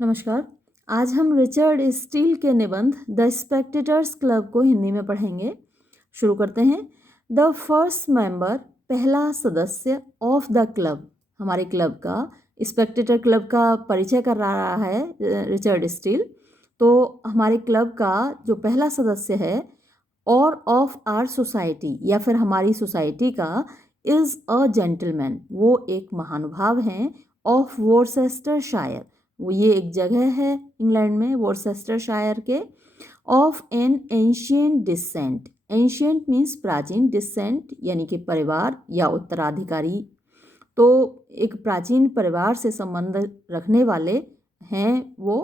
नमस्कार। आज हम रिचर्ड स्टील के निबंध द स्पेक्टेटर्स क्लब को हिंदी में पढ़ेंगे। शुरू करते हैं। द फर्स्ट मेंबर, पहला सदस्य ऑफ द क्लब, हमारे क्लब का, स्पेक्टेटर क्लब का परिचय कर रहा है रिचर्ड स्टील। तो हमारे क्लब का जो पहला सदस्य है और ऑफ आर सोसाइटी या फिर हमारी सोसाइटी का, इज़ अ जेंटलमैन, वो एक महानुभाव हैं, ऑफ वोर्सेस्टरशायर, वो ये एक जगह है इंग्लैंड में वोर्सेस्टरशायर के, of an ancient descent, ancient means प्राचीन, डिसेंट यानी कि परिवार या उत्तराधिकारी, तो एक प्राचीन परिवार से संबंध रखने वाले हैं वो।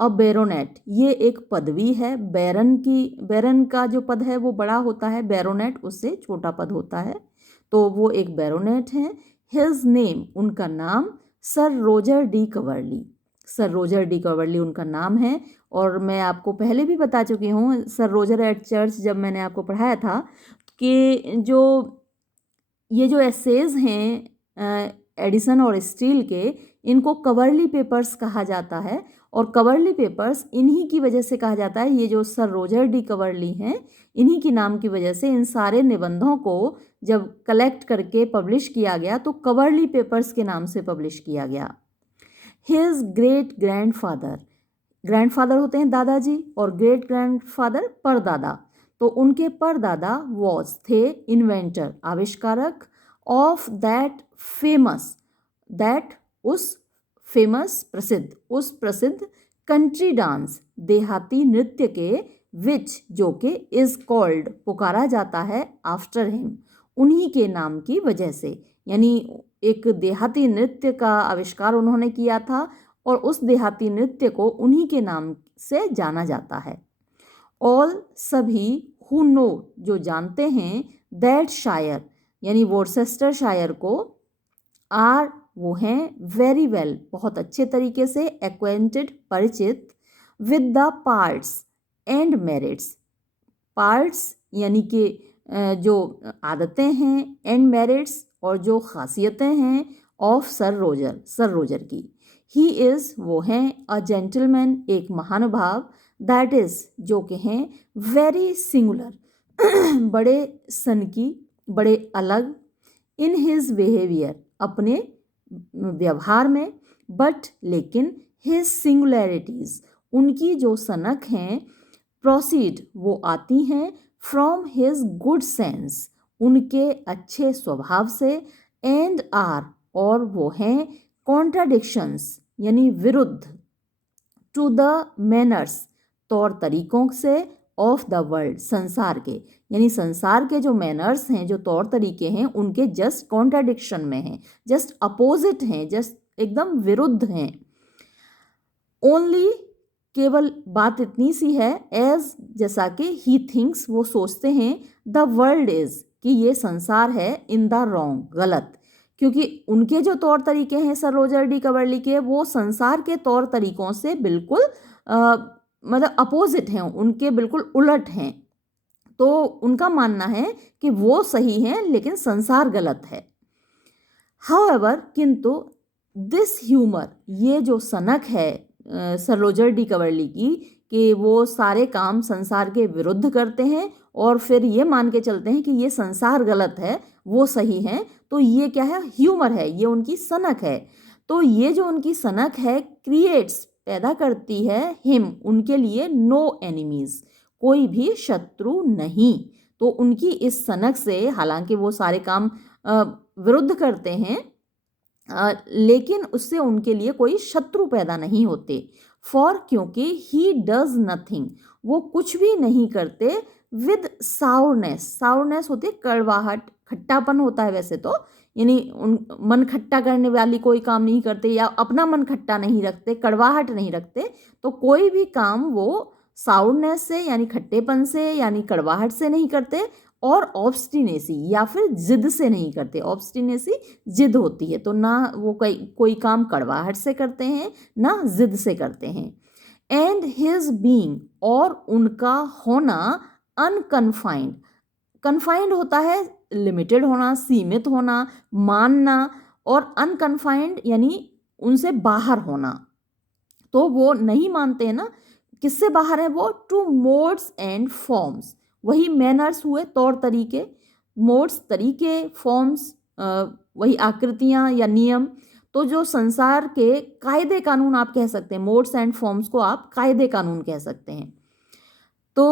अ बैरोनेट, ये एक पदवी है, बैरन का जो पद है वो बड़ा होता है, बैरोनेट उससे छोटा पद होता है, तो वो एक बैरोनेट हैं। हिज नेम, उनका नाम, sir Roger de Coverley, sir Roger de Coverley उनका नाम है। और मैं आपको पहले भी बता चुकी हूँ सर रोजर एट चर्च, जब मैंने आपको पढ़ाया था कि ये जो एसेज हैं एडिसन और स्टील के, इनको कवर्ली पेपर्स कहा जाता है। और कवर्ली पेपर्स इन्हीं की वजह से कहा जाता है, ये जो सर रोजर डी कवर्ली हैं इन्हीं के नाम की वजह से इन सारे निबंधों को जब कलेक्ट करके पब्लिश किया गया तो कवर्ली पेपर्स के नाम से पब्लिश किया गया। हिज ग्रेट ग्रैंडफादर, ग्रैंडफादर होते हैं दादाजी और ग्रेट ग्रैंडफादर परदादा, तो उनके परदादा वॉज थे इन्वेंटर, आविष्कारक, ऑफ दैट फेमस, दैट उस फेमस प्रसिद्ध, उस प्रसिद्ध कंट्री डांस देहाती नृत्य के, विच जो कि इज कॉल्ड पुकारा जाता है, आफ्टर हिम उन्हीं के नाम की वजह से, यानी एक देहाती नृत्य का आविष्कार उन्होंने किया था और उस देहाती नृत्य को उन्हीं के नाम से जाना जाता है। ऑल सभी, हु नो जो जानते हैं, दैट शायर यानी वोर्सेस्टर शायर को, आर वो हैं, वेरी वेल बहुत अच्छे तरीके से, एक्वेंटेड परिचित, with the parts and merits, parts यानी कि जो आदतें हैं, एंड मेरिट्स और जो खासियतें हैं, of sir Roger, sir Roger की। ही इज़ वो हैं, अ जेंटलमैन एक महानुभाव, दैट इज़ जो कि हैं, वेरी सिंगुलर बड़े सनकी, बड़े अलग, इन हिज बिहेवियर अपने व्यवहार में, बट लेकिन हिज सिंगुलैरिटीज़ उनकी जो सनक हैं, प्रोसीड वो आती हैं, फ्रॉम हिज गुड सेंस उनके अच्छे स्वभाव से, एंड आर और वो हैं, कॉन्ट्राडिक्शंस यानी विरुद्ध, टू द मैनर्स तौर तरीकों से, ऑफ द वर्ल्ड संसार के, यानी संसार के जो मैनर्स हैं, जो तौर तरीके हैं, उनके जस्ट कॉन्ट्राडिक्शन में हैं, जस्ट अपोजिट हैं, जस्ट एकदम विरुद्ध हैं। ओनली केवल बात इतनी सी है, एज जैसा कि ही थिंक्स वो सोचते हैं, द वर्ल्ड इज कि ये संसार है, इन द रॉन्ग गलत, क्योंकि उनके जो तौर तरीके हैं सर रोजर डी कवर्ली के, वो संसार के तौर तरीकों से बिल्कुल मतलब अपोजिट हैं, उनके बिल्कुल उलट हैं। तो उनका मानना है कि वो सही हैं लेकिन संसार गलत है। हाउएवर किंतु दिस ह्यूमर, ये जो सनक है सर रोजर डी कवर्ली की, कि वो सारे काम संसार के विरुद्ध करते हैं और फिर ये मान के चलते हैं कि ये संसार गलत है, वो सही है, तो ये क्या है, ह्यूमर है, ये उनकी सनक है। तो ये जो उनकी सनक है, क्रिएट्स पैदा करती है, हिम उनके लिए, नो एनिमीज कोई भी शत्रु नहीं। तो उनकी इस सनक से, हालांकि वो सारे काम विरुद्ध करते हैं, लेकिन उससे उनके लिए कोई शत्रु पैदा नहीं होते। फॉर क्योंकि ही डज नथिंग वो कुछ भी नहीं करते, विद साउरनेस, साउरनेस होती है कड़वाहट, खट्टापन होता है वैसे तो, यानी उन मन खट्टा करने वाली कोई काम नहीं करते, या अपना मन खट्टा नहीं रखते, कड़वाहट नहीं रखते, तो कोई भी काम वो साउरनेस से यानी खट्टेपन से यानी कड़वाहट से नहीं करते, और ऑब्स्टिनेसी या फिर जिद से नहीं करते। ऑब्स्टिनेसी जिद होती है, तो ना वो कोई काम कड़वाहट से करते हैं ना जिद से करते हैं। एंड हिज बीइंग और उनका होना, अनकन्फाइंड, कन्फाइंड होता है लिमिटेड होना, सीमित होना, मानना, और अनकन्फाइंड यानी उनसे बाहर होना। तो वो नहीं मानते हैं ना, किससे बाहर है वो, टू मोड्स एंड फॉर्म्स, वही मैनर्स हुए, तौर तरीके, मोड्स तरीके, फॉर्म्स वही आकृतियाँ या नियम। तो जो संसार के कायदे कानून आप कह सकते हैं, मोड्स एंड फॉर्म्स को आप कायदे कानून कह सकते हैं। तो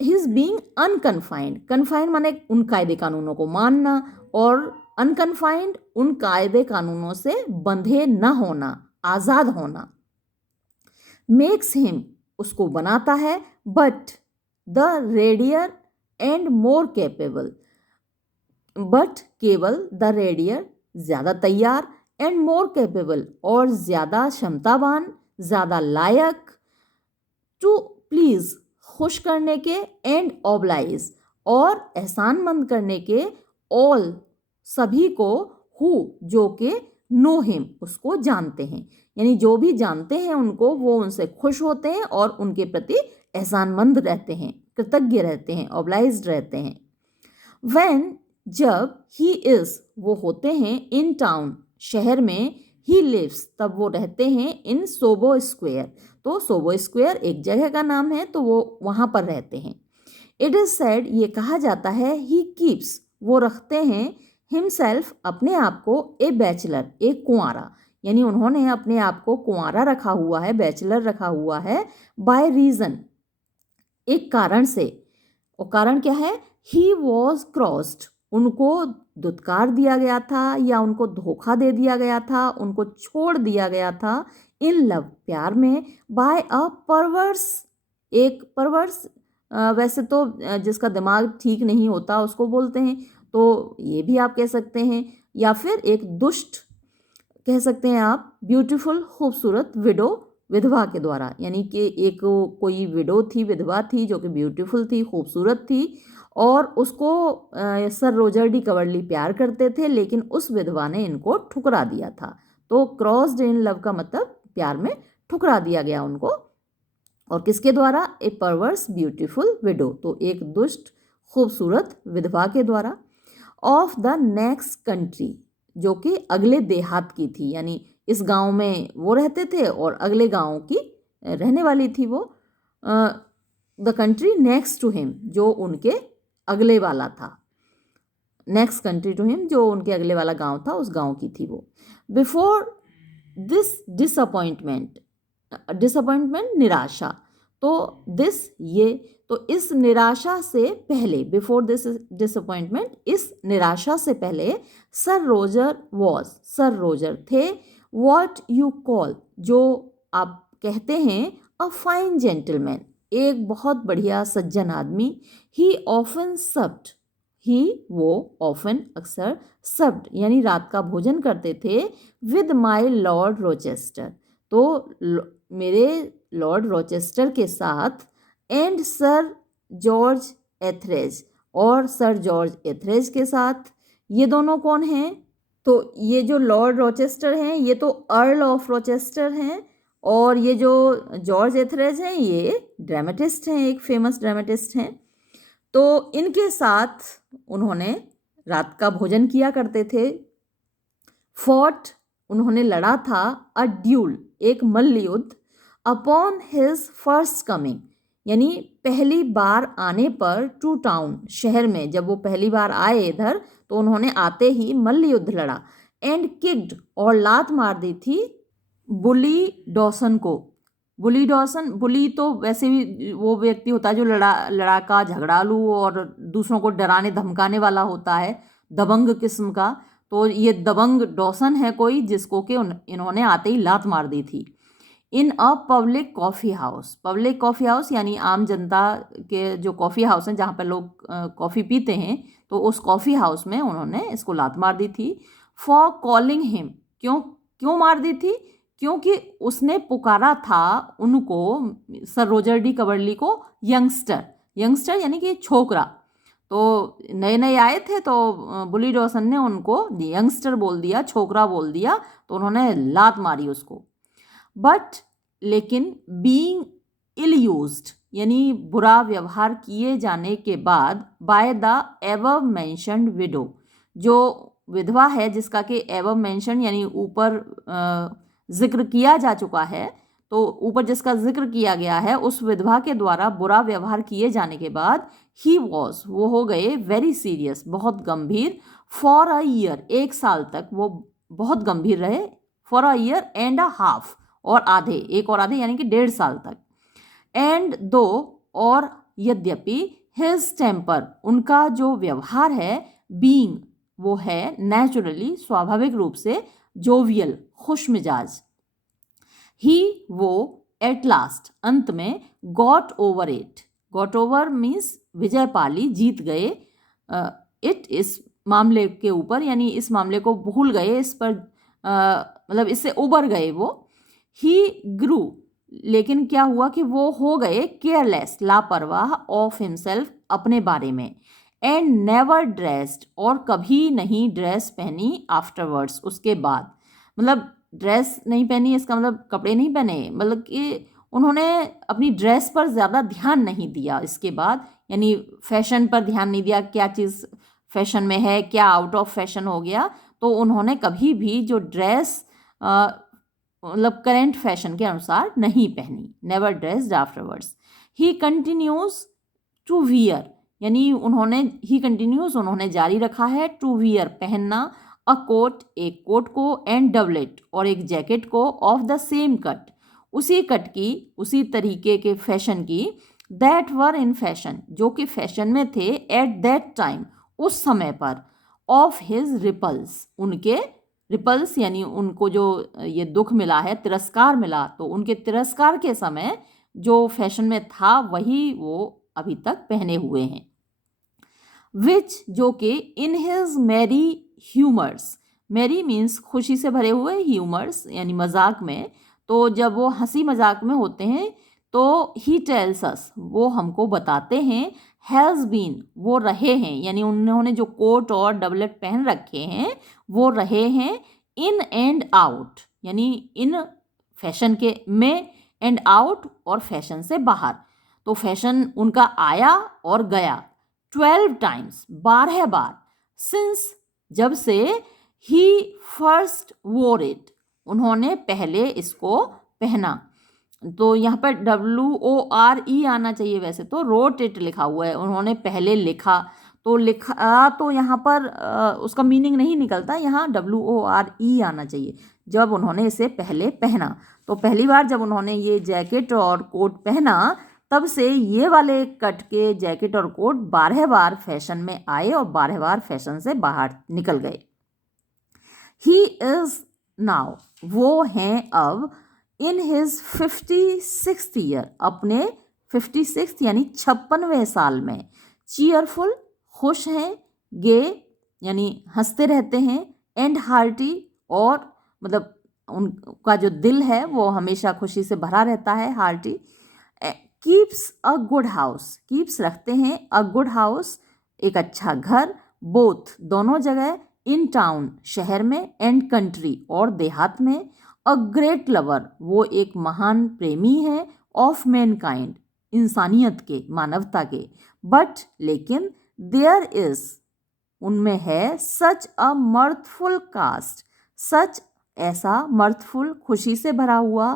हिज बीइंग अनकन्फाइंड, कन्फाइंड माने उन कायदे कानूनों को मानना, और अनकन्फाइंड उन कायदे कानूनों से बंधे न होना, आज़ाद होना। मेक्स हिम उसको बनाता है, but the readier and more capable, but केवल द रेडियर ज़्यादा तैयार, एंड मोर कैपेबल और ज़्यादा क्षमतावान, ज़्यादा लायक, टू प्लीज़ खुश करने के, एंड ऑब्लाइज और एहसानमंद करने के, ऑल सभी को, हु जो के नो हिम उसको जानते हैं, यानी जो भी जानते हैं उनको, वो उनसे खुश होते हैं और उनके प्रति एहसानमंद रहते हैं, कृतज्ञ रहते हैं, ऑब्लाइज्ड रहते हैं। व्हेन जब, ही इज़ वो होते हैं, इन टाउन शहर में, ही लिव्स तब वो रहते हैं, इन सोबो स्क्वायर, तो सोबो स्क्वायर एक जगह का नाम है, तो वो वहाँ पर रहते हैं। इट इज़ सेड ये कहा जाता है, ही कीप्स वो रखते हैं, हिमसेल्फ अपने आप को, ए बैचलर एक कुंवारा, यानी उन्होंने अपने आप को कुंवारा रखा हुआ है, बैचलर रखा हुआ है, बाय रीज़न एक कारण से। और कारण क्या है, ही वॉज क्रॉस्ड उनको दुत्कार दिया गया था या उनको धोखा दे दिया गया था, उनको छोड़ दिया गया था, इन लव प्यार में, बाय अ परवर्स एक परवर्स, वैसे तो जिसका दिमाग ठीक नहीं होता उसको बोलते हैं, तो ये भी आप कह सकते हैं, या फिर एक दुष्ट कह सकते हैं आप, ब्यूटीफुल खूबसूरत विडो विधवा के द्वारा, यानी कि एक कोई विडो थी, विधवा थी जो कि ब्यूटीफुल थी, खूबसूरत थी, और उसको सर रोजर डी कवर्ली प्यार करते थे, लेकिन उस विधवा ने इनको ठुकरा दिया था। तो क्रॉस्ड इन लव का मतलब प्यार में ठुकरा दिया गया उनको, और किसके द्वारा, ए परवर्स ब्यूटीफुल विडो, तो एक दुष्ट खूबसूरत विधवा के द्वारा। ऑफ द नेक्स्ट कंट्री जो कि अगले देहात की थी, यानी इस गांव में वो रहते थे और अगले गांव की रहने वाली थी वो, the country next to him जो उनके अगले वाला था, नेक्स्ट कंट्री टू हिम जो उनके अगले वाला गांव था, उस गांव की थी वो। बिफोर दिस डिसअपॉइंटमेंट, डिसअपॉइंटमेंट निराशा, तो दिस ये, तो इस निराशा से पहले, बिफोर दिस डिसअपॉइंटमेंट इस निराशा से पहले, sir Roger was sir Roger थे, व्हाट यू कॉल जो आप कहते हैं, अ फाइन जेंटलमैन एक बहुत बढ़िया सज्जन आदमी, ही ऑफन सप्ड ही वो ऑफन अक्सर सप्ड यानी रात का भोजन करते थे, विद माई लॉर्ड रोचेस्टर तो मेरे लॉर्ड रोचेस्टर के साथ, एंड सर जॉर्ज एथरेज और सर जॉर्ज एथरेज के साथ। ये दोनों कौन हैं, तो ये जो लॉर्ड रोचेस्टर हैं ये तो अर्ल ऑफ रोचेस्टर हैं, और ये जो जॉर्ज एथरेज हैं ये ड्रामेटिस्ट हैं, एक फेमस ड्रामेटिस्ट हैं। तो इनके साथ उन्होंने रात का भोजन किया करते थे। फॉट उन्होंने लड़ा था, अ ड्यूल एक मल्ल युद्ध, अपॉन हिज फर्स्ट कमिंग यानी पहली बार आने पर, टू टाउन शहर में, जब वो पहली बार आए इधर तो उन्होंने आते ही मल्ल युद्ध लड़ा, एंड किक्ड और लात मार दी थी बुली डॉसन को। बुली डॉसन, बुली तो वैसे भी वो व्यक्ति होता है जो लड़ाका झगड़ालू और दूसरों को डराने धमकाने वाला होता है, दबंग किस्म का। तो ये दबंग डॉसन है कोई जिसको कि इन्होंने आते ही लात मार दी थी। In a public coffee house, public coffee house यानी आम जनता के जो कॉफ़ी हाउस हैं जहाँ पर लोग कॉफ़ी पीते हैं, तो उस कॉफ़ी हाउस में उन्होंने इसको लात मार दी थी। फॉर कॉलिंग हिम, क्यों क्यों मार दी थी, क्योंकि उसने पुकारा था उनको, सर रोजर डी कवर्ली को, यंगस्टर, यंगस्टर यानी कि छोकरा। तो नए नए आए थे तो बुली डॉसन ने उनको यंगस्टर बोल दिया, छोकरा बोल दिया, तो उन्होंने लात मारी उसको। बट लेकिन बीइंग इल यूज्ड यानी बुरा व्यवहार किए जाने के बाद, by the ever mentioned window जो विधवा है जिसका कि एवर मेंशन यानी ऊपर जिक्र किया जा चुका है, तो ऊपर जिसका जिक्र किया गया है उस विधवा के द्वारा बुरा व्यवहार किए जाने के बाद ही वॉज, वो हो गए वेरी सीरियस, बहुत गंभीर, फॉर अ ईयर, 1 साल तक वो बहुत गंभीर रहे, for a year and a half, और आधे, एक और आधे यानी कि 1.5 साल तक। एंड दो, और यद्यपि, हिज टेम्पर, उनका जो व्यवहार है, बीइंग, वो है नेचुरली, स्वाभाविक रूप से, जोवियल, खुश मिजाज, ही, वो, एट लास्ट, अंत में, got over it, got over means विजय पाली, जीत गए, इट, इस मामले के ऊपर, यानी इस मामले को भूल गए, इस पर मतलब इससे उबर गए वो। ही ग्रू, लेकिन क्या हुआ कि वो हो गए केयरलेस, लापरवाह, ऑफ हिमसेल्फ, अपने बारे में, एंड नेवर ड्रेस्ड, और कभी नहीं ड्रेस पहनी, आफ्टरवर्ड्स, उसके बाद, मतलब ड्रेस नहीं पहनी इसका मतलब कपड़े नहीं पहने, मतलब कि उन्होंने अपनी ड्रेस पर ज़्यादा ध्यान नहीं दिया इसके बाद, यानी फैशन पर ध्यान नहीं दिया, क्या चीज़ फैशन में है, क्या आउट ऑफ फैशन हो गया, तो उन्होंने कभी भी जो ड्रेस मतलब करेंट फैशन के अनुसार नहीं पहनी, never dressed afterwards. He continues to wear, यानी उन्होंने जारी रखा है, टू वियर, पहनना, अ कोट, एक कोट को, एंड डबलेट, और एक जैकेट को, ऑफ द सेम कट, उसी कट की, उसी तरीके के फैशन की, दैट वर इन फैशन, जो कि फैशन में थे, एट दैट टाइम, उस समय पर, ऑफ हिज रिपल्स, उनके रिपल्स यानी उनको जो ये दुख मिला है, तिरस्कार मिला, तो उनके तिरस्कार के समय जो फैशन में था वही वो अभी तक पहने हुए हैं। विच, जो कि, in his merry humours, merry means खुशी से भरे हुए, ह्यूमर्स यानी मजाक में, तो जब वो हंसी मजाक में होते हैं तो ही टेल्स अस, वो हमको बताते हैं, हैज़ बीन, वो रहे हैं, यानी उन्होंने जो कोट और डबलेट पहन रखे हैं वो रहे हैं, इन एंड आउट, यानी इन फैशन के में, एंड आउट, और फैशन से बाहर, तो फैशन उनका आया और गया, 12 टाइम्स, 12 बार, सिंस, जब से, ही फर्स्ट वोर इट, उन्होंने पहले इसको पहना, तो यहाँ पर WORE आना चाहिए, वैसे तो रोट इट लिखा हुआ है, उन्होंने पहले लिखा, तो लिखा तो यहाँ पर उसका मीनिंग नहीं निकलता, यहाँ WORE आना चाहिए, जब उन्होंने इसे पहले पहना, तो पहली बार जब उन्होंने ये जैकेट और कोट पहना, तब से ये वाले कट के जैकेट और कोट 12 बार फैशन में आए और 12 बार फैशन से बाहर निकल गए। ही इज नाउ, वो हैं अब, इन हिज 56th ईयर, अपने 56 यानी 56वें साल में, चीयरफुल, खुश हैं, गे यानी हंसते रहते हैं, एंड हार्टी, और मतलब उनका जो दिल है वो हमेशा खुशी से भरा रहता है, hearty, keeps a good house, keeps रखते हैं, अ गुड हाउस, एक अच्छा घर, बोथ, दोनों जगह, इन टाउन, शहर में, एंड कंट्री, और देहात में, अ ग्रेट लवर, वो एक महान प्रेमी है, ऑफ मैनकाइंड, इंसानियत के, मानवता के, बट, लेकिन, देयर इज, उनमें है, सच अ मर्थफुल कास्ट, सच, ऐसा, मर्थफुल, खुशी से भरा हुआ,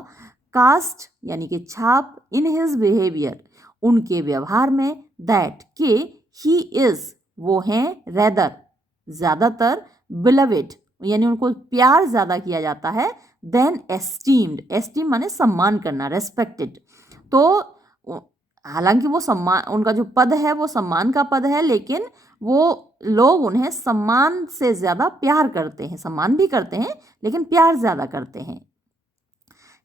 कास्ट यानी कि छाप, इन हिज बिहेवियर, उनके व्यवहार में, दैट, के, ही इज, वो हैं, रेदर, ज़्यादातर, बिलवेड, यानी उनको प्यार ज़्यादा किया जाता है, देन एस्टीम्ड, एस्टीम माने सम्मान करना, रेस्पेक्टेड, तो हालांकि वो सम्मान, उनका जो पद है वो सम्मान का पद है, लेकिन वो लोग उन्हें सम्मान से ज़्यादा प्यार करते हैं, सम्मान भी करते हैं लेकिन प्यार ज़्यादा करते हैं।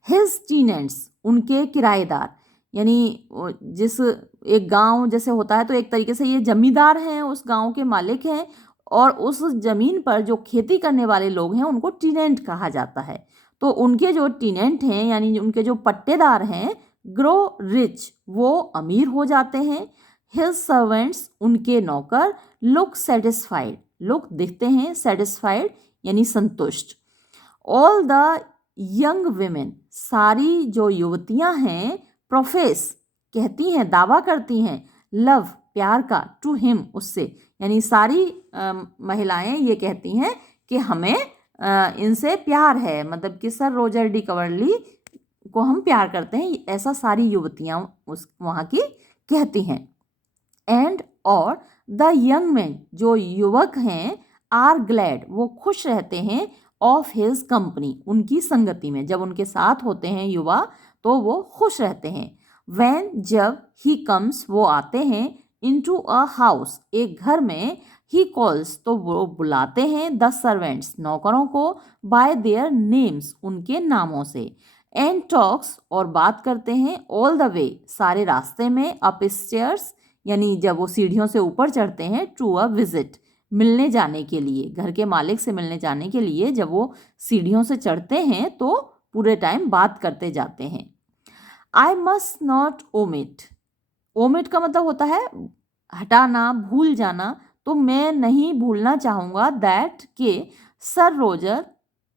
हिज टीनेंट्स, उनके किराएदार, यानी जिस एक गांव जैसे होता है तो एक तरीके से ये जमींदार हैं, उस गांव के मालिक हैं, और उस ज़मीन पर जो खेती करने वाले लोग हैं उनको टीनेंट कहा जाता है, तो उनके जो टीनेंट हैं यानी उनके जो पट्टेदार हैं, ग्रो रिच, वो अमीर हो जाते हैं। हिज सर्वेंट्स, उनके नौकर, लुक सेटिस्फाइड, लुक दिखते हैं, सेटिस्फाइड यानी संतुष्ट। ऑल द यंग विमेन, सारी जो युवतियां हैं, प्रोफेस, कहती हैं, दावा करती हैं, लव, प्यार का, टू हिम, उससे, यानी सारी महिलाएं ये कहती हैं कि हमें इनसे प्यार है, मतलब कि सर रॉजर डी कवर्ली को हम प्यार करते हैं, ऐसा सारी युवतियां उस वहाँ की कहती हैं। एंड और द यंग मैन, जो युवक हैं, आर ग्लैड, वो खुश रहते हैं, ऑफ हिज कंपनी, उनकी संगति में। जब उनके साथ होते हैं युवा तो वो खुश रहते हैं। व्हेन, जब, ही कम्स, वो आते हैं, इनटू अ हाउस, एक घर में, ही कॉल्स, तो वो बुलाते हैं, द सर्वेंट्स, नौकरों को, बाय देयर नेम्स, उनके नामों से, एंड टॉक्स, और बात करते हैं, ऑल द वे, सारे रास्ते में, अप स्टेयर्स, यानी जब वो सीढ़ियों से ऊपर चढ़ते हैं, टू अ विजिट, मिलने जाने के लिए, घर के मालिक से मिलने जाने के लिए जब वो सीढ़ियों से चढ़ते हैं तो पूरे टाइम बात करते जाते हैं। I must not omit, omit का मतलब होता है हटाना, भूल जाना, तो मैं नहीं भूलना चाहूँगा, दैट के sir Roger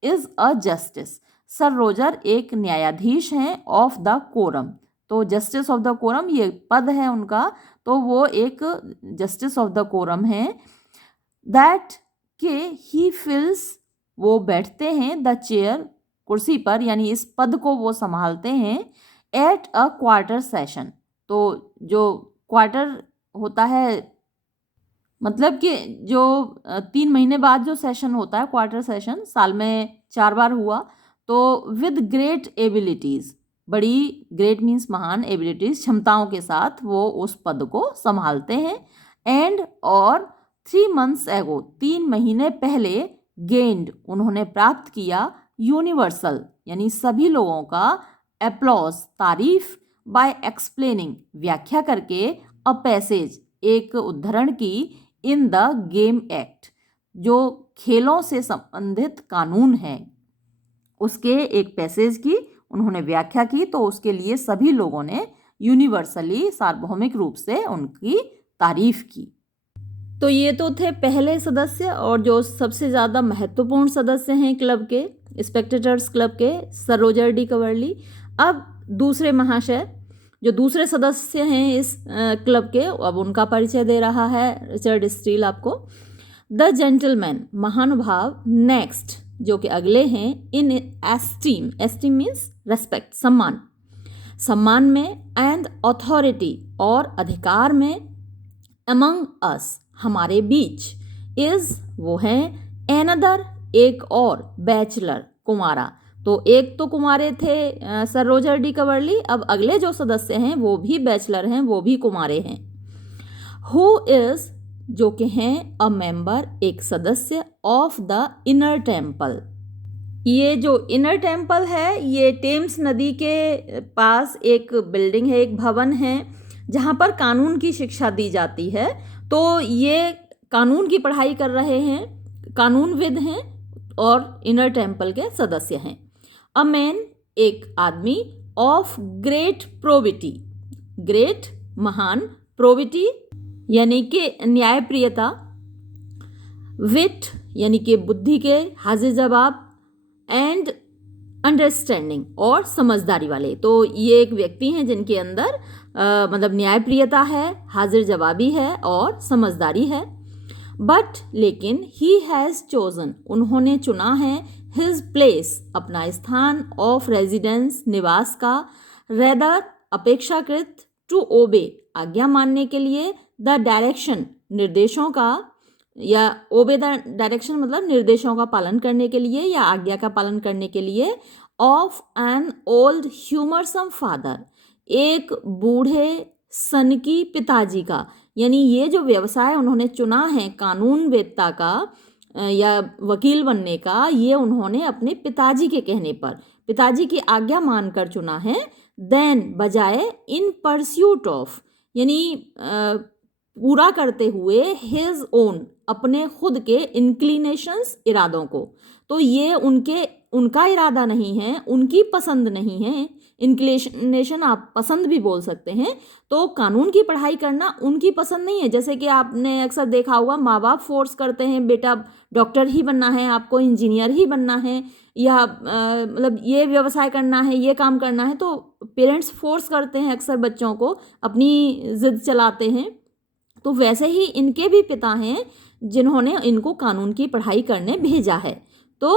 is a justice, sir Roger एक न्यायाधीश हैं, ऑफ द कोरम, तो जस्टिस ऑफ द कोरम ये पद है उनका, तो वो एक जस्टिस ऑफ द कोरम है। दैट के ही फिल्स, वो बैठते हैं, द चेयर, कुर्सी पर, यानी इस पद को वो संभालते हैं, एट अ क्वार्टर सेशन, तो जो क्वार्टर होता है मतलब कि जो 3 महीने बाद जो सेशन होता है, क्वार्टर सेशन, साल में 4 बार हुआ, तो विद ग्रेट एबिलिटीज़, बड़ी, ग्रेट मीन्स महान, एबिलिटीज़ क्षमताओं के साथ वो उस पद को संभालते हैं। एंड और 3 months एगो, 3 महीने पहले, गेंड, उन्होंने प्राप्त किया, यूनिवर्सल, यानी सभी लोगों का, एप्लॉज, तारीफ, बाय एक्सप्लेनिंग, व्याख्या करके, अ पैसेज, एक उद्धरण की, इन द गेम एक्ट, जो खेलों से संबंधित कानून है उसके एक पैसेज की उन्होंने व्याख्या की, तो उसके लिए सभी लोगों ने यूनिवर्सली, सार्वभौमिक रूप से उनकी तारीफ की। तो ये तो थे पहले सदस्य, और जो सबसे ज़्यादा महत्वपूर्ण सदस्य हैं क्लब के, स्पेक्टेटर्स क्लब के, सर रोजर डी कवर्ली। अब दूसरे महाशय, जो दूसरे सदस्य हैं इस क्लब के, अब उनका परिचय दे रहा है रिचर्ड स्टील आपको। द जेंटलमैन, महानुभाव, नेक्स्ट, जो कि अगले हैं, इन एस्टीम, एस्टीम मीन्स रेस्पेक्ट, सम्मान, सम्मान में, एंड अथॉरिटी, और अधिकार में, अमंग अस, हमारे बीच, इज, वो है, एनदर, एक और, बैचलर, कुमारा, तो एक तो कुमारे थे सर रोजर डी कवर्ली, अब अगले जो सदस्य हैं वो भी बैचलर हैं, वो भी कुमारे हैं। हु इज, जो कि हैं, अ मेंबर, एक सदस्य, ऑफ द इनर टेम्पल, ये जो इनर टेम्पल है ये टेम्स नदी के पास एक बिल्डिंग है, एक भवन है जहाँ पर कानून की शिक्षा दी जाती है। तो ये कानून की पढ़ाई कर रहे हैं, कानूनविद हैं और इनर टेम्पल के सदस्य हैं। अ मैन, एक आदमी, ऑफ ग्रेट प्रोबिटी, ग्रेट, महान, प्रोबिटी यानी कि न्यायप्रियता, विट यानी कि बुद्धि के हाजिर जवाब, एंड अंडरस्टैंडिंग, और समझदारी वाले। तो ये एक व्यक्ति हैं जिनके अंदर मतलब न्यायप्रियता है, हाजिर जवाबी है और समझदारी है। बट, लेकिन, ही हैज़ चोजन, उन्होंने चुना है, हिज प्लेस, अपना स्थान, ऑफ रेजिडेंस, निवास का, रेदर, अपेक्षाकृत, टू ओबे, आज्ञा मानने के लिए, द डायरेक्शन, निर्देशों का, या ओबे द डायरेक्शन मतलब निर्देशों का पालन करने के लिए या आज्ञा का पालन करने के लिए, of an old humoursome father, एक बूढ़े सनकी पिताजी का, यानी ये जो व्यवसाय उन्होंने चुना है कानूनवेत्ता का या वकील बनने का, ये उन्होंने अपने पिताजी के कहने पर, पिताजी की आज्ञा मानकर चुना है। देन, बजाय, इन परस्यूट ऑफ, यानी पूरा करते हुए, हिज ओन, अपने खुद के, इंक्लिनेशंस, इरादों को। तो ये उनका इरादा नहीं है, उनकी पसंद नहीं है, इंक्लिनेशन आप पसंद भी बोल सकते हैं। तो कानून की पढ़ाई करना उनकी पसंद नहीं है। जैसे कि आपने अक्सर देखा होगा, माँ बाप फोर्स करते हैं, बेटा डॉक्टर ही बनना है, आपको इंजीनियर ही बनना है, या मतलब ये व्यवसाय करना है, ये काम करना है, तो पेरेंट्स फोर्स करते हैं अक्सर बच्चों को, अपनी जिद चलाते हैं। तो वैसे ही इनके भी पिता हैं जिन्होंने इनको कानून की पढ़ाई करने भेजा है। तो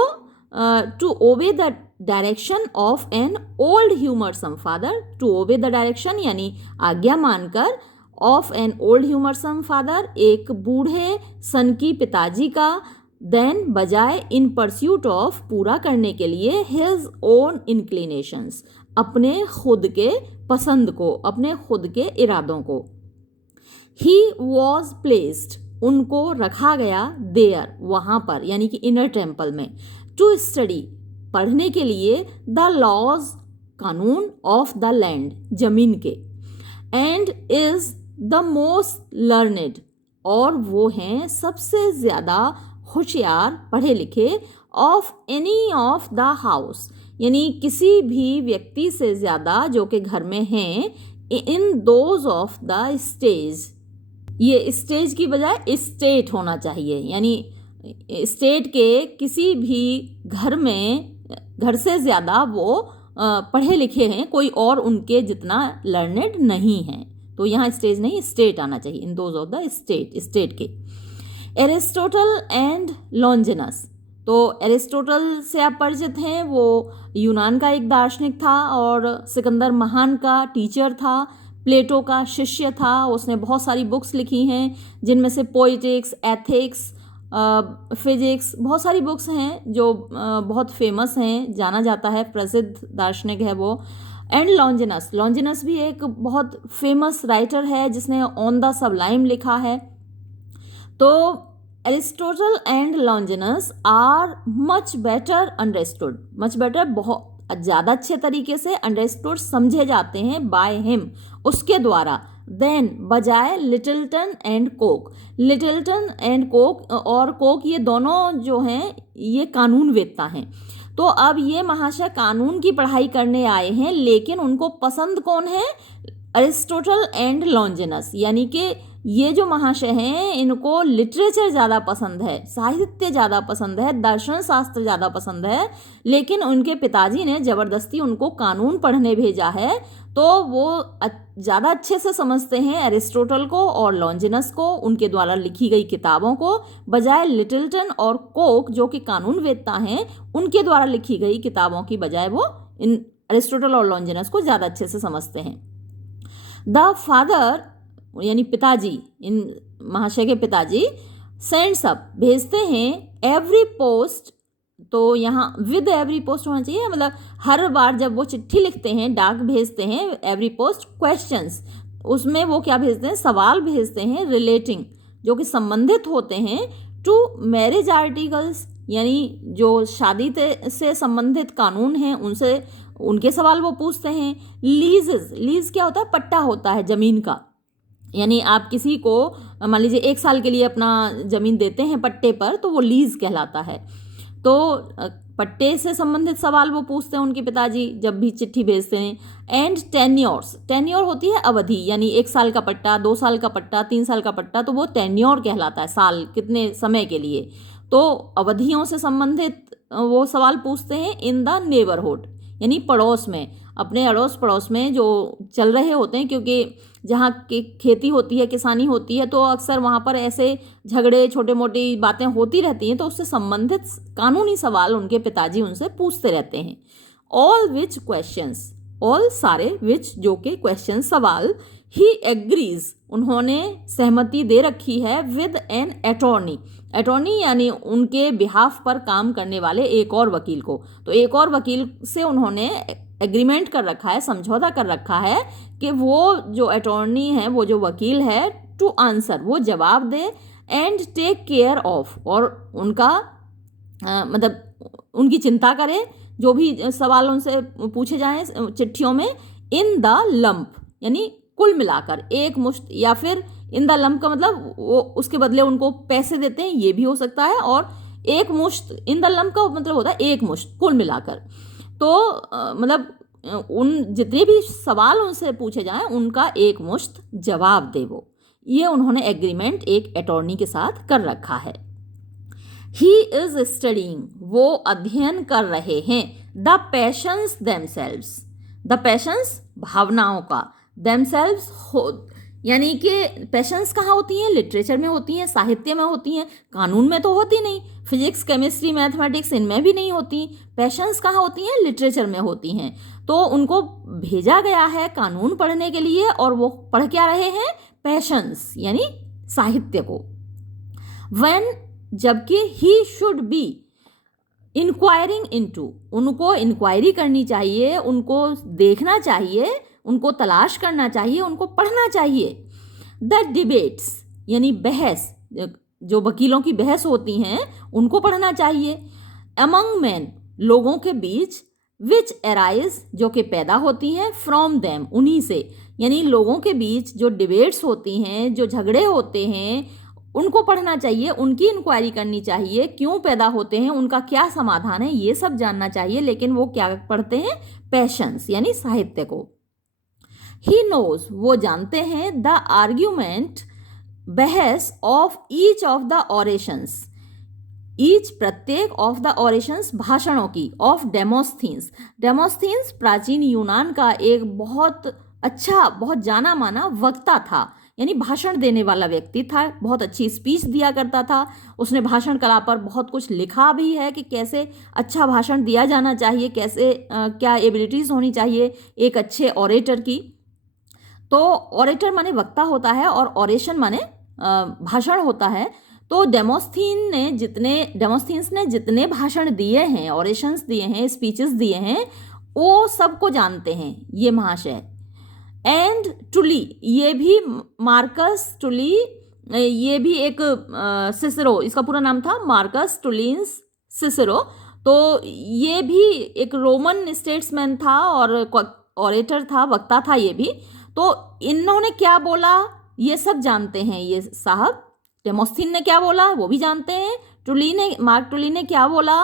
to obey the direction of an old humoursome father, to obey the direction यानी आज्ञा मानकर, of an old humoursome father एक बूढ़े सनकी पिताजी का, देन बजाय इन परस्यूट ऑफ पूरा करने के लिए हिज ओन इंक्लिनेशंस अपने खुद के पसंद को, अपने खुद के इरादों को। ही वॉज प्लेस्ड उनको रखा गया, देयर वहाँ पर यानी कि इनर टेम्पल में, टू स्टडी पढ़ने के लिए, द लॉज कानून ऑफ द लैंड जमीन के, and is the most learned और वो हैं सबसे ज़्यादा होशियार पढ़े लिखे, of any of the house यानी किसी भी व्यक्ति से ज़्यादा जो कि घर में हैं, in those of the stage, ये स्टेज की बजाय स्टेट होना चाहिए, यानी स्टेट के किसी भी घर में, घर से ज़्यादा वो पढ़े लिखे हैं, कोई और उनके जितना लर्नेड नहीं है, तो यहाँ स्टेज नहीं स्टेट आना चाहिए, in those of the state, state के। एरिस्टोटल एंड लॉन्जिनस, तो एरिस्टोटल से आप परिचित हैं, वो यूनान का एक दार्शनिक था और सिकंदर महान का टीचर था, प्लेटो का शिष्य था, उसने बहुत सारी बुक्स लिखी हैं जिनमें से पोइटिक्स, एथिक्स, फिजिक्स, बहुत सारी बुक्स हैं जो बहुत फेमस हैं, जाना जाता है, प्रसिद्ध दार्शनिक है वो। एंड लॉन्जिनस, लॉन्जिनस भी एक बहुत फेमस राइटर है जिसने ऑन द सबलाइम लिखा है। तो Aristotle and Longinus are much better understood, much better बहुत ज़्यादा अच्छे तरीके से अंडरस्टूड समझे जाते हैं बाय हिम उसके द्वारा, देन बजाय लिटिलटन एंड कोक। लिटिलटन एंड कोक और कोक ये दोनों जो हैं ये कानून वेत्ता हैं। तो अब ये महाशय कानून की पढ़ाई करने आए हैं, लेकिन उनको पसंद कौन है? एरिस्टोटल एंड लॉन्जिनस, यानी कि ये जो महाशय हैं इनको लिटरेचर ज़्यादा पसंद है, साहित्य ज़्यादा पसंद है, दर्शन शास्त्र ज़्यादा पसंद है, लेकिन उनके पिताजी ने ज़बरदस्ती उनको कानून पढ़ने भेजा है, तो वो ज़्यादा अच्छे से समझते हैं एरिस्टोटल को और लॉन्जिनस को, उनके द्वारा लिखी गई किताबों को, बजाय लिटिलटन और कोक जो कि कानून वेत्ता हैं उनके द्वारा लिखी गई किताबों की बजाय वो इन एरिस्टोटल और लॉन्जिनस को ज़्यादा अच्छे से समझते हैं। द फादर यानी पिताजी, इन महाशय के पिताजी, सेंड्स अप भेजते हैं, एवरी पोस्ट, तो यहाँ विद एवरी पोस्ट होना चाहिए, मतलब हर बार जब वो चिट्ठी लिखते हैं, डाक भेजते हैं, एवरी पोस्ट क्वेश्चंस, उसमें वो क्या भेजते हैं? सवाल भेजते हैं, रिलेटिंग जो कि संबंधित होते हैं, टू मैरिज आर्टिकल्स यानी जो शादी से संबंधित कानून हैं उनसे, उनके सवाल वो पूछते हैं। लीजेस, लीज क्या होता है? पट्टा होता है ज़मीन का, यानी आप किसी को मान लीजिए 1 साल के लिए अपना ज़मीन देते हैं पट्टे पर, तो वो लीज़ कहलाता है। तो पट्टे से संबंधित सवाल वो पूछते हैं उनके पिताजी जब भी चिट्ठी भेजते हैं। एंड टेन्योर्स, टेन्योर होती है अवधि, यानी 1 साल का पट्टा, 2 साल का पट्टा, 3 साल का पट्टा, तो वो टेन्योर कहलाता है, साल कितने समय के लिए। तो अवधियों से संबंधित वो सवाल पूछते हैं इन द नेबरहुड, यानी पड़ोस में, अपने अड़ोस पड़ोस में जो चल रहे होते हैं, क्योंकि जहाँ की खेती होती है, किसानी होती है, तो अक्सर वहाँ पर ऐसे झगड़े, छोटे मोटी बातें होती रहती हैं, तो उससे संबंधित कानूनी सवाल उनके पिताजी उनसे पूछते रहते हैं। ऑल विच क्वेश्चंस, ऑल सारे, विच जो के क्वेश्चन सवाल, ही एग्रीज उन्होंने सहमति दे रखी है, विद एन अटॉर्नी, अटॉर्नी यानी उनके बिहाफ पर काम करने वाले एक और वकील को, तो एक और वकील से उन्होंने एग्रीमेंट कर रखा है, समझौता कर रखा है कि वो जो अटॉर्नी है, वो जो वकील है, टू आंसर वो जवाब दे, एंड टेक केयर ऑफ और उनका मतलब उनकी चिंता करे, जो भी सवाल उनसे पूछे जाएं चिट्ठियों में, इन द लंप यानी कुल मिलाकर एक मुश्त, या फिर इन द लंप का मतलब वो उसके बदले उनको पैसे देते हैं, ये भी हो सकता है, और एक मुश्त, इन द लंप का मतलब होता है एक मुश्त कुल मिलाकर। तो मतलब उन जितने भी सवाल उनसे पूछे जाएं उनका एक मुश्त जवाब दे वो, ये उन्होंने एग्रीमेंट एक अटॉर्नी के साथ कर रखा है। ही इज स्टडीइंग, वो अध्ययन कर रहे हैं, the patience themselves, the patience भावनाओं का, देमसेल्व्स यानी कि पैशंस कहाँ होती हैं? लिटरेचर में होती हैं, साहित्य में होती हैं, कानून में तो होती नहीं, फिजिक्स, केमिस्ट्री, मैथमेटिक्स इनमें भी नहीं होती। पैशंस कहाँ होती हैं? लिटरेचर में होती हैं। तो उनको भेजा गया है कानून पढ़ने के लिए और वो पढ़ क्या रहे हैं? पैशंस यानी साहित्य को। व्हेन, जबकि he should be enquiring into, उनको इंक्वायरी करनी चाहिए, उनको देखना चाहिए, उनको तलाश करना चाहिए, उनको पढ़ना चाहिए। द डिबेट्स यानी बहस, जो वकीलों की बहस होती हैं उनको पढ़ना चाहिए। अमंग मैन, लोगों के बीच, विच अराइज, जो कि पैदा होती हैं, फ्रॉम देम, उन्हीं से, यानी लोगों के बीच जो डिबेट्स होती हैं, जो झगड़े होते हैं, उनको पढ़ना चाहिए, उनकी इंक्वायरी करनी चाहिए, क्यों पैदा होते हैं, उनका क्या समाधान है, ये सब जानना चाहिए। लेकिन वो क्या पढ़ते हैं? पैशंस यानी साहित्य को। ही नोज, वो जानते हैं, द आर्ग्यूमेंट, बहस, of each of the orations, each प्रत्येक, ऑफ द ऑरेशंस भाषणों की, ऑफ डेमोस्थीन्स, डेमोस्थीन्स प्राचीन यूनान का एक बहुत अच्छा, बहुत जाना माना वक्ता था, यानी भाषण देने वाला व्यक्ति था, बहुत अच्छी स्पीच दिया करता था। उसने भाषण कला पर बहुत कुछ लिखा भी है कि कैसे अच्छा भाषण दिया जाना चाहिए, कैसे क्या एबिलिटीज़ होनी चाहिए एक अच्छे ऑरेटर की। तो ऑरेटर माने वक्ता होता है और ऑरेशन माने भाषण होता है। तो डेमोस्थीन्स ने जितने भाषण दिए हैं, ऑरेशंस दिए हैं, स्पीचेस दिए हैं, वो सबको जानते हैं ये महाशय। एंड टुली, ये भी मार्कस टुली, ये भी एक सिसरो, इसका पूरा नाम था मार्कस टुलियंस सिसरो। तो ये भी एक रोमन स्टेट्समैन था और ऑरेटर था, वक्ता था ये भी। तो इन्होंने क्या बोला ये सब जानते हैं ये साहब। डेमोस्थीन ने क्या बोला वो भी जानते हैं, मार्क टुली ने क्या बोला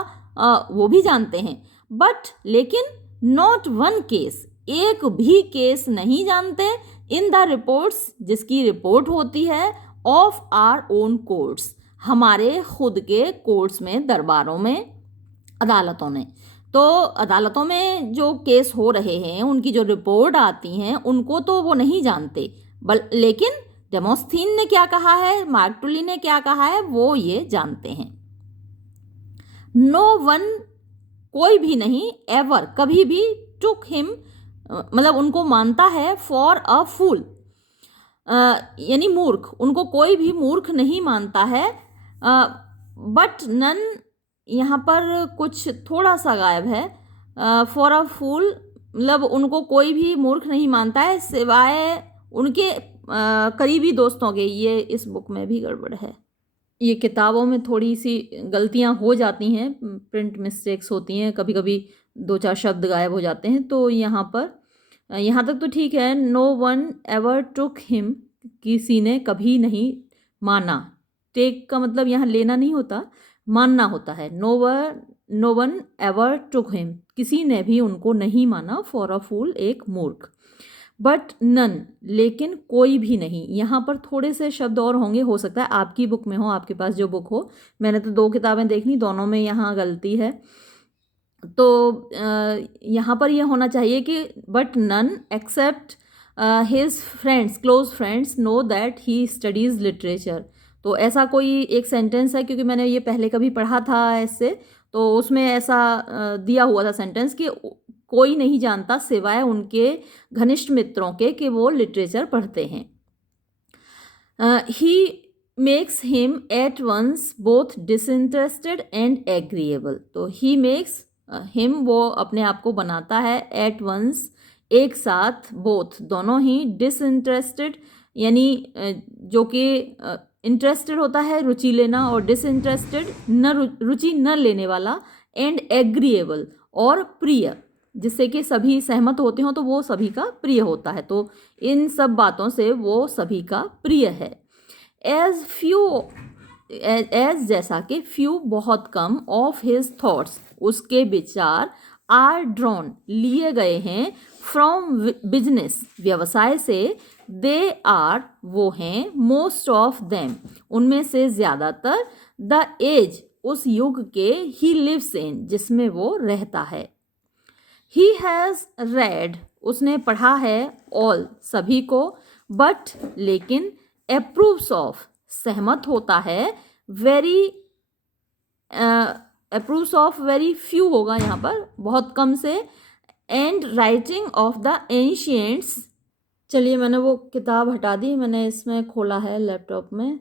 वो भी जानते हैं। बट लेकिन नॉट वन केस, एक भी केस नहीं जानते, इन द रिपोर्ट्स, जिसकी रिपोर्ट होती है, ऑफ आर ओन कोर्ट्स, हमारे खुद के कोर्ट्स में, दरबारों में, अदालतों में। तो अदालतों में जो केस हो रहे हैं उनकी जो रिपोर्ट आती हैं उनको तो वो नहीं जानते, लेकिन डेमोस्थीन ने क्या कहा है, मार्क टुली ने क्या कहा है, वो ये जानते हैं। नो वन, कोई भी नहीं, एवर, कभी भी, टुक हिम, मतलब उनको मानता है, फॉर अ फूल, यानी मूर्ख, उनको कोई भी मूर्ख नहीं मानता है। बट नन, यहाँ पर कुछ थोड़ा सा गायब है, फॉर अ फूल मतलब उनको कोई भी मूर्ख नहीं मानता है सिवाय उनके करीबी दोस्तों के। ये इस बुक में भी गड़बड़ है, ये किताबों में थोड़ी सी गलतियाँ हो जाती हैं, प्रिंट मिस्टेक्स होती हैं, कभी कभी 2-4 शब्द गायब हो जाते हैं। तो यहाँ पर, यहाँ तक तो ठीक है। No one ever took him, किसी ने कभी नहीं माना। टेक का मतलब यहाँ लेना नहीं होता, मानना होता है। No one ever took him, किसी ने भी उनको नहीं माना, फॉर अ फूल, एक मूर्ख। बट नन, लेकिन कोई भी नहीं। यहाँ पर थोड़े से शब्द और होंगे, हो सकता है आपकी बुक में हो, आपके पास जो बुक हो। मैंने तो 2 किताबें देख ली, दोनों में यहाँ गलती है। तो यहाँ पर यह होना चाहिए कि but none except his friends, close friends, know that he studies literature. तो ऐसा कोई एक सेंटेंस है, क्योंकि मैंने ये पहले कभी पढ़ा था ऐसे, तो उसमें ऐसा दिया हुआ था सेंटेंस कि कोई नहीं जानता सिवाय उनके घनिष्ठ मित्रों के कि वो लिटरेचर पढ़ते हैं। He makes him at once both disinterested and agreeable. तो ही मेक्स हिम, वो अपने आप को बनाता है, एट वंस, एक साथ, बोथ, दोनों ही, डिसइंटरेस्टेड यानी जो कि इंटरेस्टेड होता है, रुचि लेना, और डिसइंटरेस्टेड न, रुचि न लेने वाला, एंड एग्रीएबल, और प्रिय, जिससे कि सभी सहमत होते हो तो वो सभी का प्रिय होता है। तो इन सब बातों से वो सभी का प्रिय है। एज फ्यू, एज जैसा कि, फ्यू बहुत कम, ऑफ हिज थॉट्स, उसके विचार, आर ड्रॉन लिए गए हैं, फ्रॉम बिजनेस, व्यवसाय से, दे आर, वो हैं, मोस्ट ऑफ देम, उनमें से ज़्यादातर, द एज, उस युग के, ही लिव्स इन, जिसमें वो रहता है। ही हैज़ रेड, उसने पढ़ा है, ऑल, सभी को, बट लेकिन, अप्रूव्स ऑफ सहमत होता है, very approves of very few होगा यहाँ पर, बहुत कम से, and writing of the ancients. चलिए मैंने वो किताब हटा दी, मैंने इसमें खोला है लैपटॉप में।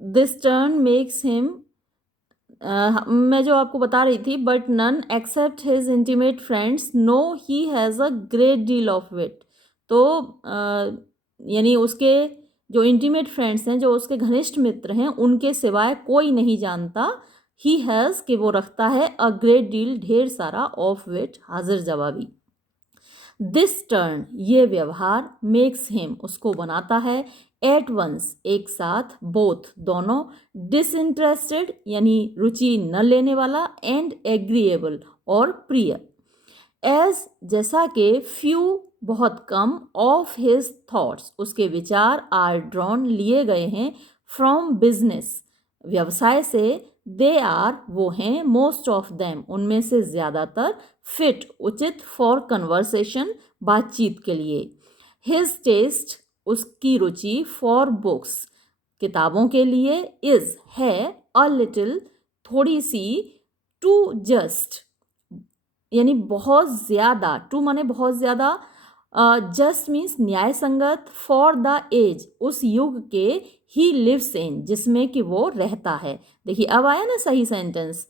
दिस टर्न मेक्स हिम, मैं जो आपको बता रही थी, but none except his intimate friends know he has a great deal of wit. तो यानी उसके जो इंटीमेट फ्रेंड्स हैं, जो उसके घनिष्ठ मित्र हैं, उनके सिवाय कोई नहीं जानता ही हैज़ कि वो रखता है अ ग्रेट डील ढेर सारा ऑफ विट हाजिर जवाबी। दिस टर्न ये व्यवहार, मेक्स हिम उसको बनाता है, एट वंस एक साथ, बोथ दोनों, डिसइंटरेस्टेड यानी रुचि न लेने वाला, एंड एग्रीएबल और प्रिय। एज जैसा कि, फ्यू बहुत कम, ऑफ हिज थॉट्स उसके विचार, आर ड्रॉन लिए गए हैं, फ्रॉम बिजनेस व्यवसाय से, दे आर वो हैं, मोस्ट ऑफ देम उनमें से ज़्यादातर, फिट उचित, फॉर कन्वर्सेशन बातचीत के लिए। हिज टेस्ट उसकी रुचि, फॉर बुक्स किताबों के लिए, इज है, अ लिटिल थोड़ी सी, टू जस्ट यानी बहुत ज़्यादा, टू माने बहुत ज़्यादा, जस्ट मीन्स न्याय संगत, फॉर द एज उस युग के, ही लिव्स इन जिसमें कि वो रहता है। देखिए अब आया ना सही सेंटेंस,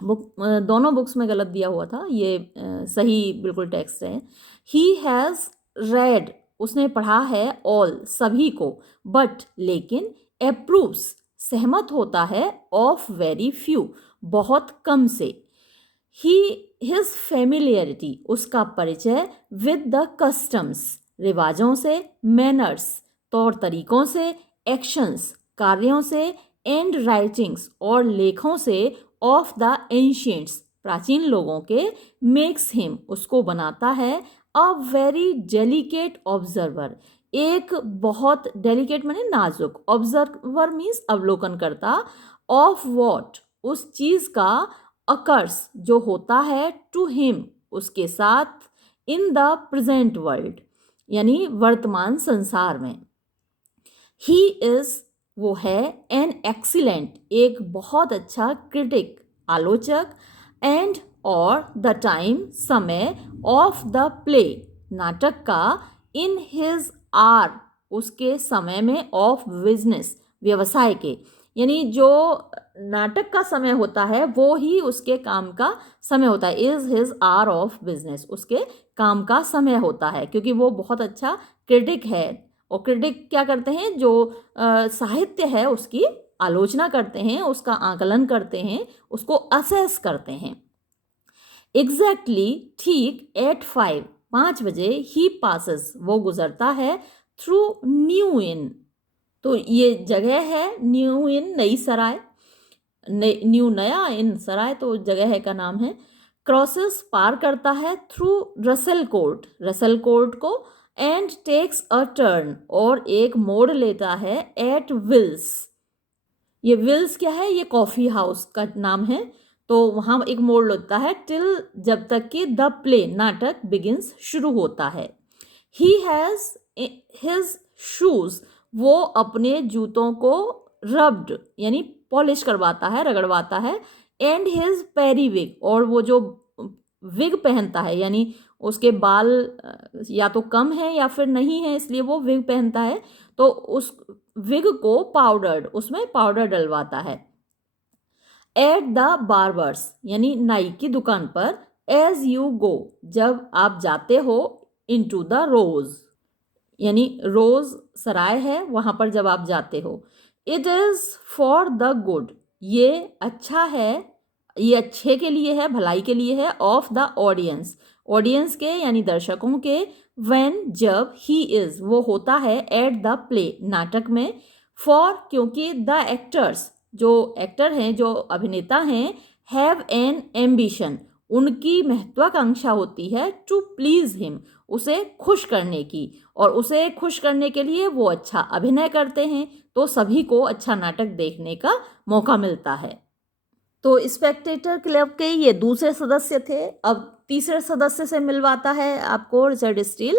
दोनों बुक्स में गलत दिया हुआ था, ये सही बिल्कुल टेक्स्ट है। ही हैज़ रेड उसने पढ़ा है, ऑल सभी को, बट लेकिन, अप्रूव्स सहमत होता है, ऑफ वेरी फ्यू बहुत कम से। हिज फेमिलियरिटी उसका परिचय, विद द कस्टम्स रिवाजों से, मैनर्स तौर तरीकों से, एक्शंस कार्यों से, एंड राइटिंग्स और लेखों से, ऑफ द एंशियंट्स प्राचीन लोगों के, मेक्स हिम उसको बनाता है, अ वेरी डेलिकेट ऑब्जर्वर एक बहुत डेलिकेट माने नाजुक, ऑब्जर्वर मीन्स अवलोकन करता, ऑफ वॉट उस चीज का, अकर्स जो होता है, टू हिम उसके साथ, इन द प्रेजेंट वर्ल्ड यानी वर्तमान संसार में। ही इज वो है, एन एक्सीलेंट एक बहुत अच्छा, क्रिटिक आलोचक, एंड और द टाइम समय, ऑफ द प्ले नाटक का, इन हिज आर उसके समय में, ऑफ बिजनेस व्यवसाय के, यानी जो नाटक का समय होता है वो ही उसके काम का समय होता है, is his hour of business उसके काम का समय होता है, क्योंकि वो बहुत अच्छा क्रिटिक है। और क्रिटिक क्या करते हैं, जो साहित्य है उसकी आलोचना करते हैं, उसका आकलन करते हैं, उसको असेस करते हैं। एग्जैक्टली ठीक, एट 5 बजे, ही पासेस वो गुजरता है, थ्रू न्यू इन तो ये जगह है, न्यू इन नई सराय, न्यू नया, इन सराय तो जगह है का नाम है। क्रॉसेस पार करता है, थ्रू रसेल कोर्ट को, एंड टेक्स अ टर्न और एक मोड़ लेता है, एट विल्स ये विल्स क्या है, ये कॉफी हाउस का नाम है, तो वहां एक मोड़ लेता है, टिल जब तक कि द प्ले नाटक बिगिंस शुरू होता है। ही हैज हिज शूज वो अपने जूतों को, रब्ड यानी पॉलिश करवाता है, रगड़वाता है, एंड हिज पेरीविग और वो जो विग पहनता है, यानी उसके बाल या तो कम है या फिर नहीं है, इसलिए वो विग पहनता है, तो उस विग को पाउडर्ड उसमें पाउडर डलवाता है। एट द बार्बर्स यानी नाई की दुकान पर, एज यू गो जब आप जाते हो, इनटू द रोज यानी रोज सराय है वहां पर जब आप जाते हो। It is for the good ये अच्छा है, ये अच्छे के लिए है, भलाई के लिए है, ऑफ द ऑडियंस के यानी दर्शकों के, व्हेन जब, ही इज वो होता है, एट द प्ले नाटक में, फॉर क्योंकि, द एक्टर्स जो एक्टर हैं, जो अभिनेता हैं, हैव एन एम्बिशन उनकी महत्वाकांक्षा होती है, टू प्लीज हिम उसे खुश करने की, और उसे खुश करने के लिए वो अच्छा अभिनय करते हैं, तो सभी को अच्छा नाटक देखने का मौका मिलता है। तो स्पेक्टेटर क्लब के ये दूसरे सदस्य थे। अब तीसरे सदस्य से मिलवाता है आपको रिचर्ड स्टील।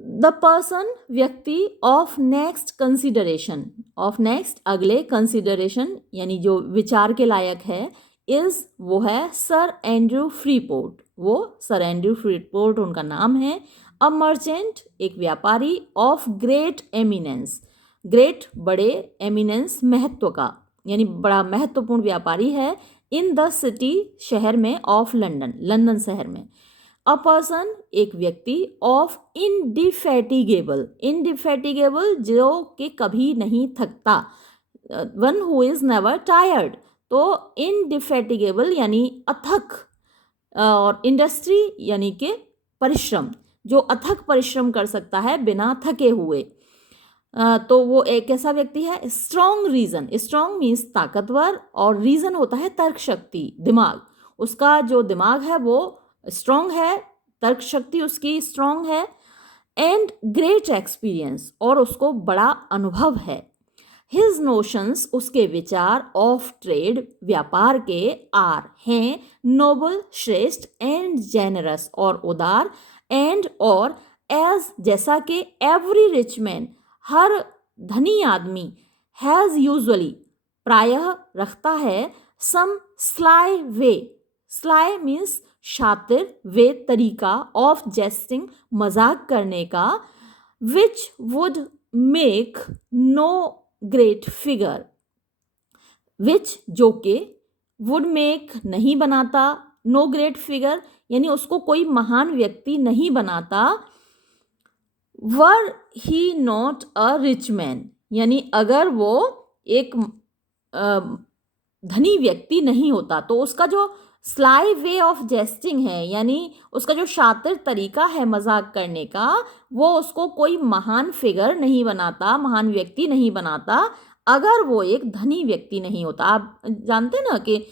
द पर्सन व्यक्ति of next consideration, of next अगले कंसिडरेशन यानी जो विचार के लायक है, इज वो है सर एंड्रयू फ्रीपोर्ट, वो सर एंड्रयू फ्रीपोर्ट उनका नाम है। अ मर्चेंट एक व्यापारी, ऑफ ग्रेट एमिनेंस, ग्रेट बड़े, एमिनेंस महत्व का, यानी बड़ा महत्वपूर्ण व्यापारी है। इन द सिटी शहर में, ऑफ लंदन लंदन शहर में। अ पर्सन एक व्यक्ति, ऑफ इनडिफेटिगेबल, इनडिफेटिगेबल जो कि कभी नहीं थकता, one who is never tired. तो इनडिफेटिगेबल यानी अथक, और इंडस्ट्री यानी कि परिश्रम, जो अथक परिश्रम कर सकता है बिना थके हुए। तो वो एक ऐसा व्यक्ति है। स्ट्रॉन्ग रीजन, स्ट्रॉन्ग मीन्स ताकतवर, और रीजन होता है तर्क शक्ति, दिमाग। उसका जो दिमाग है वो स्ट्रॉन्ग है, तर्क शक्ति उसकी स्ट्रॉन्ग है। एंड ग्रेट एक्सपीरियंस, और उसको बड़ा अनुभव है। हिज नोशंस उसके विचार, ऑफ ट्रेड व्यापार के, आर हैं नोबल श्रेष्ठ, एंड जेनरस और उदार, एंड और एज जैसा कि एवरी रिच मैन हर धनी आदमी, हैज यूजुअली प्रायः रखता है, some sly way, sly means शातिर, वे तरीका, ऑफ जेस्टिंग मजाक करने का, which would make no great figure, which जो के, वुड मेक नहीं बनाता, नो ग्रेट फिगर यानी उसको कोई महान व्यक्ति नहीं बनाता। वर ही नॉट अ रिच मैन, यानी अगर वो एक धनी व्यक्ति नहीं होता, तो उसका जो स्लाई वे ऑफ जेस्टिंग है, यानी उसका जो शातिर तरीका है मजाक करने का, वो उसको कोई महान फिगर नहीं बनाता, महान व्यक्ति नहीं बनाता, अगर वो एक धनी व्यक्ति नहीं होता। आप जानते ना कि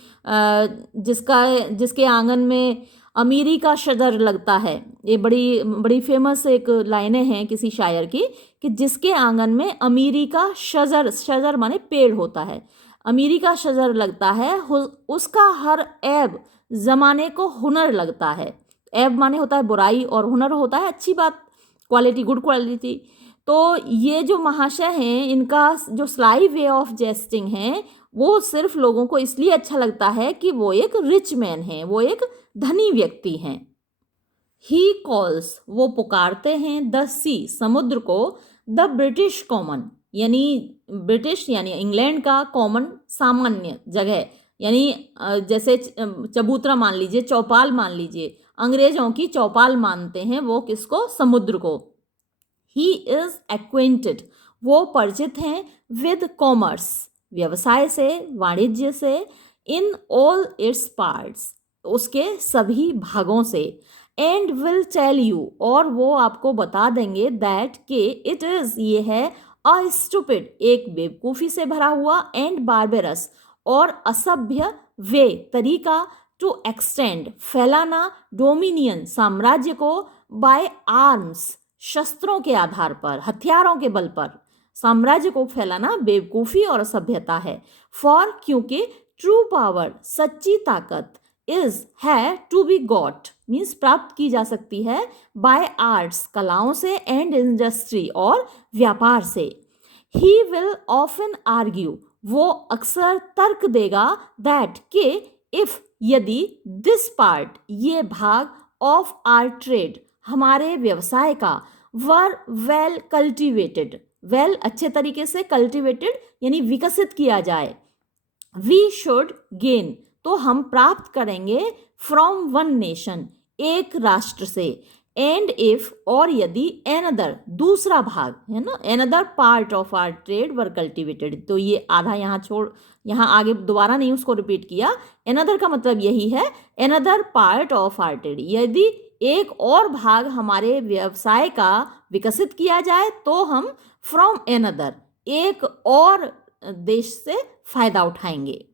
जिसके आंगन में अमीरी का शजर लगता है, ये बड़ी बड़ी फेमस एक लाइनें हैं किसी शायर की, कि जिसके आंगन में अमीरी का शजर, शजर माने पेड़ होता है, अमीरी का शजर लगता है, उसका हर ऐब जमाने को हुनर लगता है। ऐब माने होता है बुराई, और हुनर होता है अच्छी बात, क्वालिटी, गुड क्वालिटी। तो ये जो महाशय हैं, इनका जो स्लाई वे ऑफ जेस्टिंग है, वो सिर्फ लोगों को इसलिए अच्छा लगता है कि वो एक रिच मैन है, वो एक धनी व्यक्ति हैं। ही कॉल्स वो पुकारते हैं, द सी समुद्र को, द ब्रिटिश कॉमन यानी ब्रिटिश यानी इंग्लैंड का, कॉमन सामान्य जगह, यानी जैसे चबूतरा मान लीजिए, चौपाल मान लीजिए, अंग्रेजों की चौपाल मानते हैं वो किसको, समुद्र को। ही इज एक्वेंटेड वो परिचित हैं, विद कॉमर्स व्यवसाय से, वाणिज्य से, इन ऑल इट्स पार्ट्स उसके सभी भागों से, एंड विल टेल यू और वो आपको बता देंगे, दैट के इट इज ये है, अ स्टूपिड एक बेवकूफ़ी से भरा हुआ, एंड बार्बरस और असभ्य वे तरीका, टू एक्सटेंड फैलाना, डोमिनियन साम्राज्य को, बाय आर्म्स शस्त्रों के आधार पर, हथियारों के बल पर साम्राज्य को फैलाना बेवकूफ़ी और असभ्यता है। फॉर क्योंकि ट्रू पावर सच्ची ताकत, इज है, टू बी गॉट मीन्स प्राप्त की जा सकती है, बाय आर्ट्स कलाओं से, एंड इंडस्ट्री और व्यापार से। ही विल ऑफन आर्ग्यू वो अक्सर तर्क देगा, दैट के इफ यदि, दिस पार्ट ये भाग, ऑफ आर ट्रेड हमारे व्यवसाय का, वर वेल कल्टिवेटेड वेल अच्छे तरीके से, कल्टिवेटेड यानी विकसित किया जाए, वी शुड गेन तो हम प्राप्त करेंगे, फ्रॉम वन नेशन एक राष्ट्र से, एंड इफ और यदि, एनदर दूसरा भाग है ना, another part of our trade were cultivated, तो ये आधा यहाँ छोड़, यहाँ आगे दोबारा नहीं उसको रिपीट किया। एनदर का मतलब यही है, another part of our trade यदि एक और भाग हमारे व्यवसाय का विकसित किया जाए, तो हम फ्रॉम एनदर एक और देश से फायदा उठाएंगे।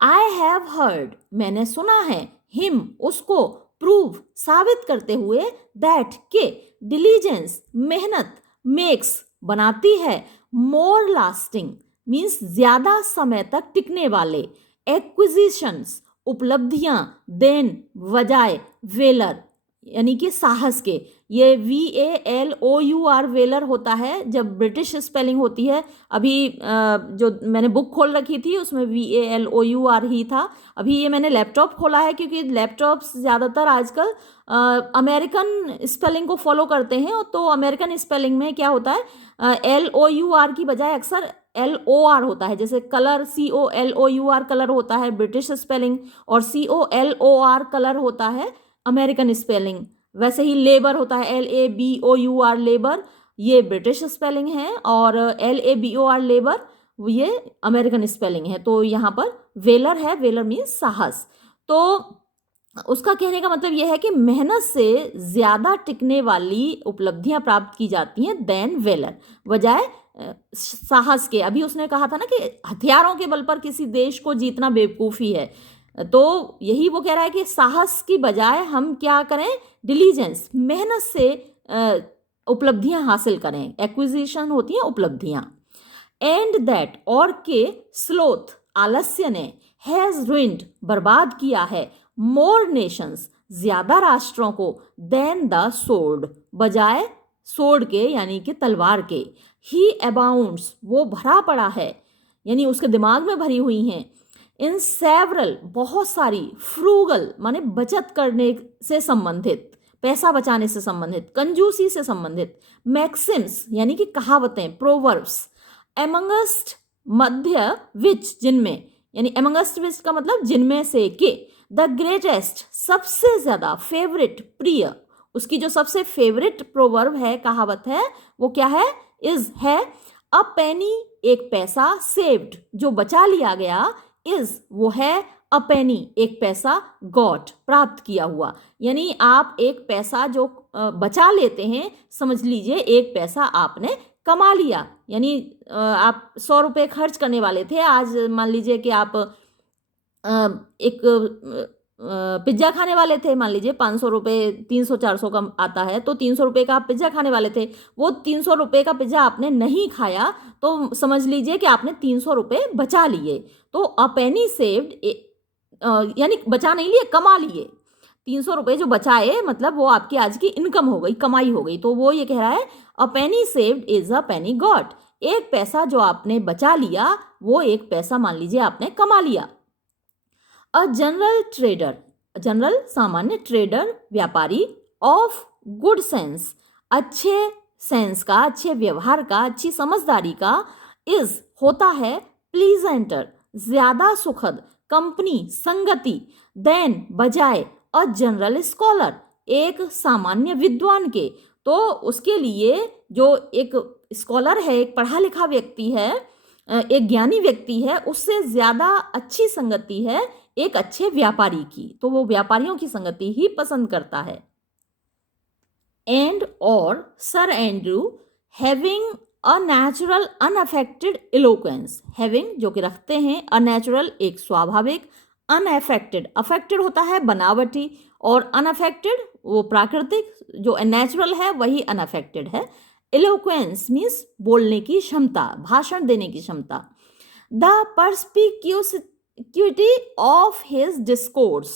आई हैव हर्ड मैंने सुना है, हिम उसको, प्रूव साबित करते हुए, दैट के डिलीजेंस मेहनत, मेक्स बनाती है, मोर लास्टिंग मीन्स ज्यादा समय तक टिकने वाले, एक्विजिशंस उपलब्धियां, देन बजाय, वेलर यानी कि साहस के। ये VALOUR वेलर होता है जब ब्रिटिश स्पेलिंग होती है। अभी जो मैंने बुक खोल रखी थी उसमें VALOUR ही था। अभी ये मैंने लैपटॉप खोला है क्योंकि लैपटॉप्स ज़्यादातर आजकल अमेरिकन स्पेलिंग को फॉलो करते हैं। तो अमेरिकन स्पेलिंग में क्या होता है, LOUR की बजाय अक्सर LOR होता है। जैसे कलर COLOUR कलर होता है ब्रिटिश स्पेलिंग, और COLOR कलर होता है अमेरिकन स्पेलिंग। वैसे ही लेबर होता है LABOUR लेबर, ये ब्रिटिश स्पेलिंग है, और LABOR लेबर ये अमेरिकन स्पेलिंग है। तो यहाँ पर वेलर है, वेलर मीन्स साहस। तो उसका कहने का मतलब यह है कि मेहनत से ज़्यादा टिकने वाली उपलब्धियां प्राप्त की जाती हैं देन वेलर, बजाय साहस के। अभी उसने कहा था ना कि हथियारों के बल पर किसी देश को जीतना बेवकूफ़ी है, तो यही वो कह रहा है कि साहस की बजाय हम क्या करें, डिलीजेंस, मेहनत से उपलब्धियां हासिल करें। एक्विजिशन होती हैं उपलब्धियां। एंड दैट, और के स्लोथ, आलस्य ने, हैज रुइंड, बर्बाद किया है, मोर नेशंस, ज्यादा राष्ट्रों को, देन द सोर्ड, बजाय सोर्ड के यानी कि तलवार के। ही अबाउंड्स, वो भरा पड़ा है, यानी उसके दिमाग में भरी हुई हैं। इन सेवरल, बहुत सारी, फ्रूगल माने बचत करने से संबंधित, पैसा बचाने से संबंधित, कंजूसी से संबंधित, मैक्सिम्स यानी कि कहावतें, प्रोवर्ब्स, एमंगस्ट, मध्य, विच, जिनमें, यानी एमंगस्ट विच का मतलब जिनमें से के, द ग्रेटेस्ट, सबसे ज्यादा, फेवरेट, प्रिय, उसकी जो सबसे फेवरेट प्रोवर्ब है, कहावत है, वो क्या है, इज है, अ पेनी, एक पैसा, सेव्ड, जो बचा लिया गया, इज, वो है, अ पेनी, एक पैसा, गॉट, प्राप्त किया हुआ। यानी आप एक पैसा जो बचा लेते हैं, समझ लीजिए एक पैसा आपने कमा लिया। यानी आप 100 रुपये खर्च करने वाले थे, आज मान लीजिए कि आप एक पिज्ज़ा खाने वाले थे, मान लीजिए 500 रुपये, 300-400 का आता है, तो 300 रुपये का आप पिज्ज़ा खाने वाले थे, वो 300 रुपये का पिज्ज़ा आपने नहीं खाया, तो समझ लीजिए कि आपने 300 रुपये बचा लिए। तो अ पेनी सेव्ड, यानी बचा नहीं लिए, कमा लिए। 300 रुपये जो बचाए, मतलब वो आपकी आज की इनकम हो गई, कमाई हो गई। तो वो ये कह रहा है, a penny saved is a penny got, एक पैसा जो आपने बचा लिया, वो एक पैसा मान लीजिए आपने कमा लिया। अ जनरल ट्रेडर, जनरल सामान्य, ट्रेडर व्यापारी, ऑफ गुड सेंस, अच्छे सेंस का, अच्छे व्यवहार का, अच्छी समझदारी का, इज, होता है, प्लीजेंटर, ज्यादा सुखद, कंपनी, संगति, देन, बजाय, अ जनरल स्कॉलर, एक सामान्य विद्वान के। तो उसके लिए जो एक स्कॉलर है, एक पढ़ा लिखा व्यक्ति है, एक ज्ञानी व्यक्ति है, उससे ज्यादा अच्छी संगति है एक अच्छे व्यापारी की। तो वो व्यापारियों की संगति ही पसंद करता है। एंड, और, sir Andrew, having a natural unaffected eloquence, having जो कि रखते हैं, अ नेचुरल एक स्वाभाविक, अनअफेक्टेड, अफेक्टेड होता है बनावटी, और अनअफेक्टेड वो प्राकृतिक, जो नेचुरल है वही अनअफेक्टेड है। इलोक्वेंस मीन्स बोलने की क्षमता, भाषण देने की क्षमता। द पर्सपिक्यूसिटी ऑफ हिज डिस्कोर्स,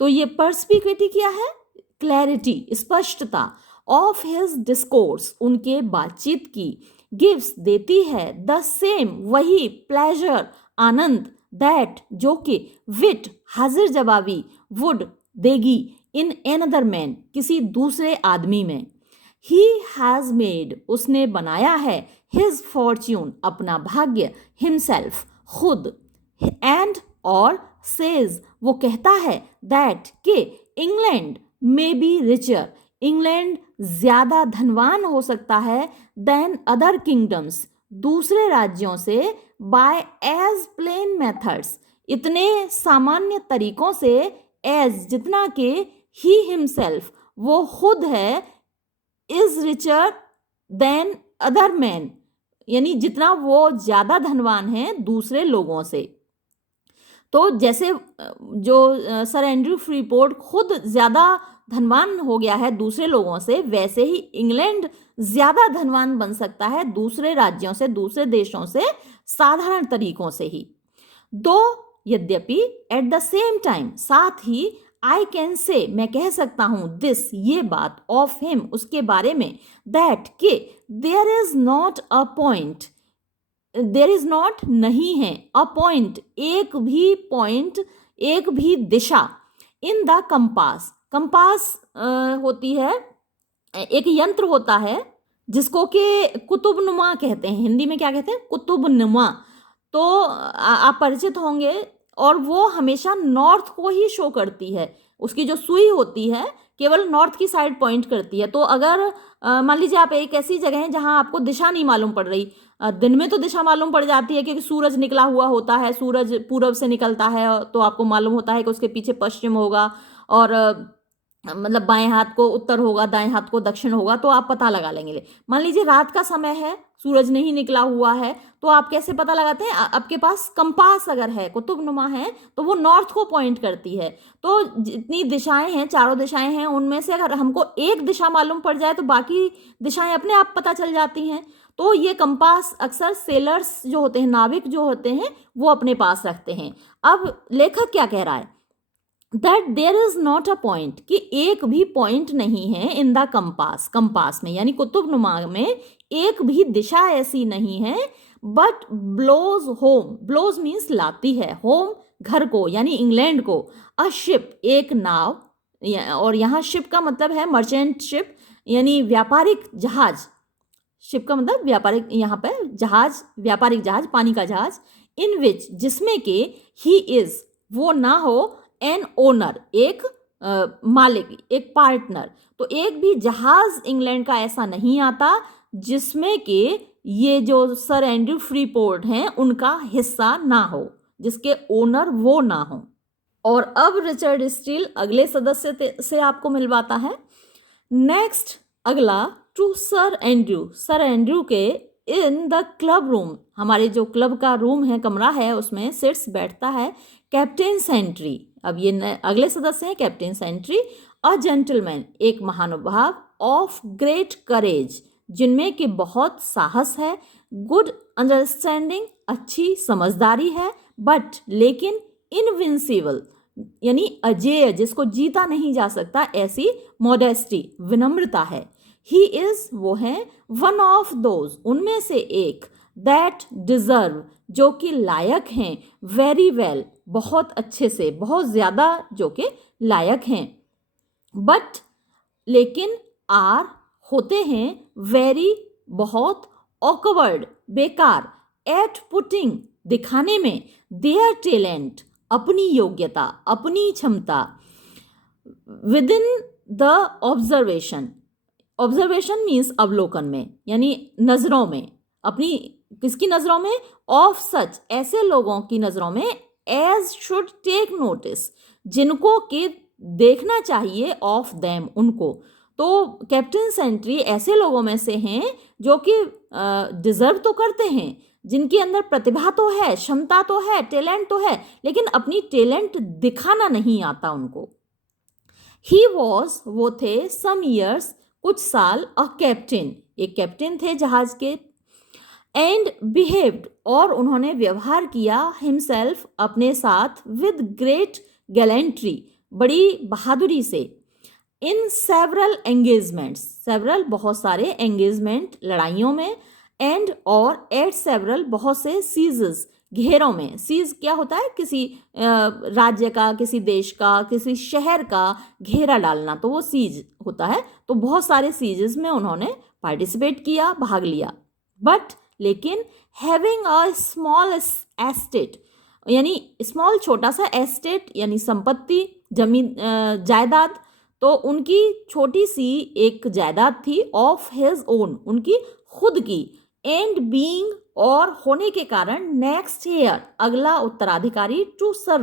तो ये पर्सपिक्यूटी क्या है, क्लैरिटी, स्पष्टता, ऑफ हिज डिस्कोर्स, उनके बातचीत की, गिव्स, देती है, द सेम, वही, प्लेजर, आनंद, दैट, जो कि, विट, हाजिर जवाबी, वुड, देगी, इन एनदर मैन, किसी दूसरे आदमी में। ही हैज मेड, उसने बनाया है, हिज फॉर्च्यून, अपना भाग्य, हिमसेल्फ, खुद, एंड, और, सेज, वो कहता है, दैट, के, England may be richer, England ज्यादा धनवान हो सकता है, देन अदर किंगडम्स, दूसरे राज्यों से, बाय एज प्लेन मेथड्स, इतने सामान्य तरीकों से, एज, जितना के, ही हिमसेल्फ, वो खुद है, is richer than other man, यानी जितना वो ज्यादा धनवान है दूसरे लोगों से। तो जैसे जो सर एंड्रू फ्रीपोर्ट खुद ज्यादा धनवान हो गया है दूसरे लोगों से, वैसे ही इंग्लैंड ज्यादा धनवान बन सकता है दूसरे राज्यों से, दूसरे देशों से, साधारण तरीकों से ही। दो, यद्यपि, एट द सेम टाइम, साथ ही, आई कैन से मैं कह सकता हूँ दिस ये बात ऑफ हिम उसके बारे में दैट के there is not a point there is not नहीं है अ पॉइंट एक भी दिशा इन द कंपास कंपास होती है एक यंत्र होता है जिसको कि कुतुबनुमा कहते हैं हिंदी में क्या कहते हैं कुतुबनुमा तो आप परिचित होंगे और वो हमेशा नॉर्थ को ही शो करती है उसकी जो सुई होती है केवल नॉर्थ की साइड पॉइंट करती है तो अगर मान लीजिए आप एक ऐसी जगह है जहां आपको दिशा नहीं मालूम पड़ रही दिन में तो दिशा मालूम पड़ जाती है क्योंकि सूरज निकला हुआ होता है सूरज पूरब से निकलता है तो आपको मालूम होता है कि उसके पीछे पश्चिम होगा और मतलब बाएं हाथ को उत्तर होगा दाएं हाथ को दक्षिण होगा तो आप पता लगा लेंगे मान लीजिए रात का समय है सूरज नहीं निकला हुआ है तो आप कैसे पता लगाते हैं आपके पास कंपास अगर है कुतुबनुमा है तो वो नॉर्थ को पॉइंट करती है तो जितनी दिशाएं हैं चारों दिशाएं हैं उनमें से अगर हमको एक दिशा मालूम पड़ जाए तो बाकी दिशाएं अपने आप पता चल जाती हैं तो ये कंपास अक्सर सेलर्स जो होते हैं नाविक जो होते हैं वो अपने पास रखते हैं अब लेखक क्या कह रहा है that there is not a point कि एक भी पॉइंट नहीं है इन द कंपास कंपास में यानी कुतुबनुमा में एक भी दिशा ऐसी नहीं है but blows home blows means लाती है होम घर को यानी इंग्लैंड को अ शिप एक नाव और यहाँ शिप का मतलब है मर्चेंट शिप यानी व्यापारिक जहाज शिप का मतलब व्यापारिक यहाँ पे जहाज व्यापारिक जहाज पानी का जहाज इन विच जिसमें के ही इज वो ना हो एन ओनर एक मालिक एक पार्टनर तो एक भी जहाज इंग्लैंड का ऐसा नहीं आता जिसमें के ये जो सर एंड्रयू फ्रीपोर्ट हैं उनका हिस्सा ना हो जिसके ओनर वो ना हो और अब रिचर्ड स्टील अगले सदस्य से आपको मिलवाता है नेक्स्ट अगला टू सर एंड्रयू के इन द क्लब रूम हमारे जो क्लब का रूम है कमरा है उसमें सिट्स बैठता है कैप्टन सेंट्री अब ये अगले सदस्य हैं कैप्टन सेंट्री अ जेंटलमैन एक महानुभाव ऑफ ग्रेट करेज जिनमें कि बहुत साहस है गुड अंडरस्टैंडिंग अच्छी समझदारी है बट लेकिन इनविंसिबल यानी अजेय जिसको जीता नहीं जा सकता ऐसी मॉडेस्टी विनम्रता है ही इज वो है वन ऑफ दोज उनमें से एक दैट डिजर्व जो कि लायक हैं वेरी वेल बहुत अच्छे से बहुत ज़्यादा जो कि लायक हैं बट लेकिन आर होते हैं वेरी बहुत ऑकवर्ड बेकार एट पुटिंग दिखाने में देयर टैलेंट अपनी योग्यता अपनी क्षमता with in the observation means अवलोकन में यानी नज़रों में अपनी किसकी नज़रों में ऑफ सच ऐसे लोगों की नज़रों में एज शुड टेक नोटिस जिनको कि देखना चाहिए ऑफ देम उनको तो कैप्टन सेंट्री ऐसे लोगों में से हैं जो कि डिजर्व तो करते हैं जिनके अंदर प्रतिभा तो है क्षमता तो है टैलेंट तो है लेकिन अपनी टैलेंट दिखाना नहीं आता उनको ही वॉज वो थे सम ईयर्स कुछ साल अ कैप्टन एक कैप्टन थे जहाज के एंड बिहेव्ड और उन्होंने व्यवहार किया हिमसेल्फ अपने साथ विद ग्रेट गैलेंट्री बड़ी बहादुरी से इन सेवरल एंगेजमेंट्स सेवरल बहुत सारे एंगेजमेंट लड़ाइयों में एंड और एट सेवरल बहुत से सीजेस घेरों में सीज क्या होता है किसी राज्य का किसी देश का किसी शहर का घेरा डालना तो वो सीज होता है तो बहुत सारे सीजेस में उन्होंने पार्टिसिपेट किया भाग लिया बट लेकिन हैविंग अ स्मॉल एस्टेट यानी स्मॉल छोटा सा एस्टेट यानी संपत्ति जमीन जायदाद तो उनकी छोटी सी एक जायदाद थी ऑफ हिज ओन उनकी खुद की एंड बीइंग और होने के कारण नेक्स्ट ईयर अगला उत्तराधिकारी टू सर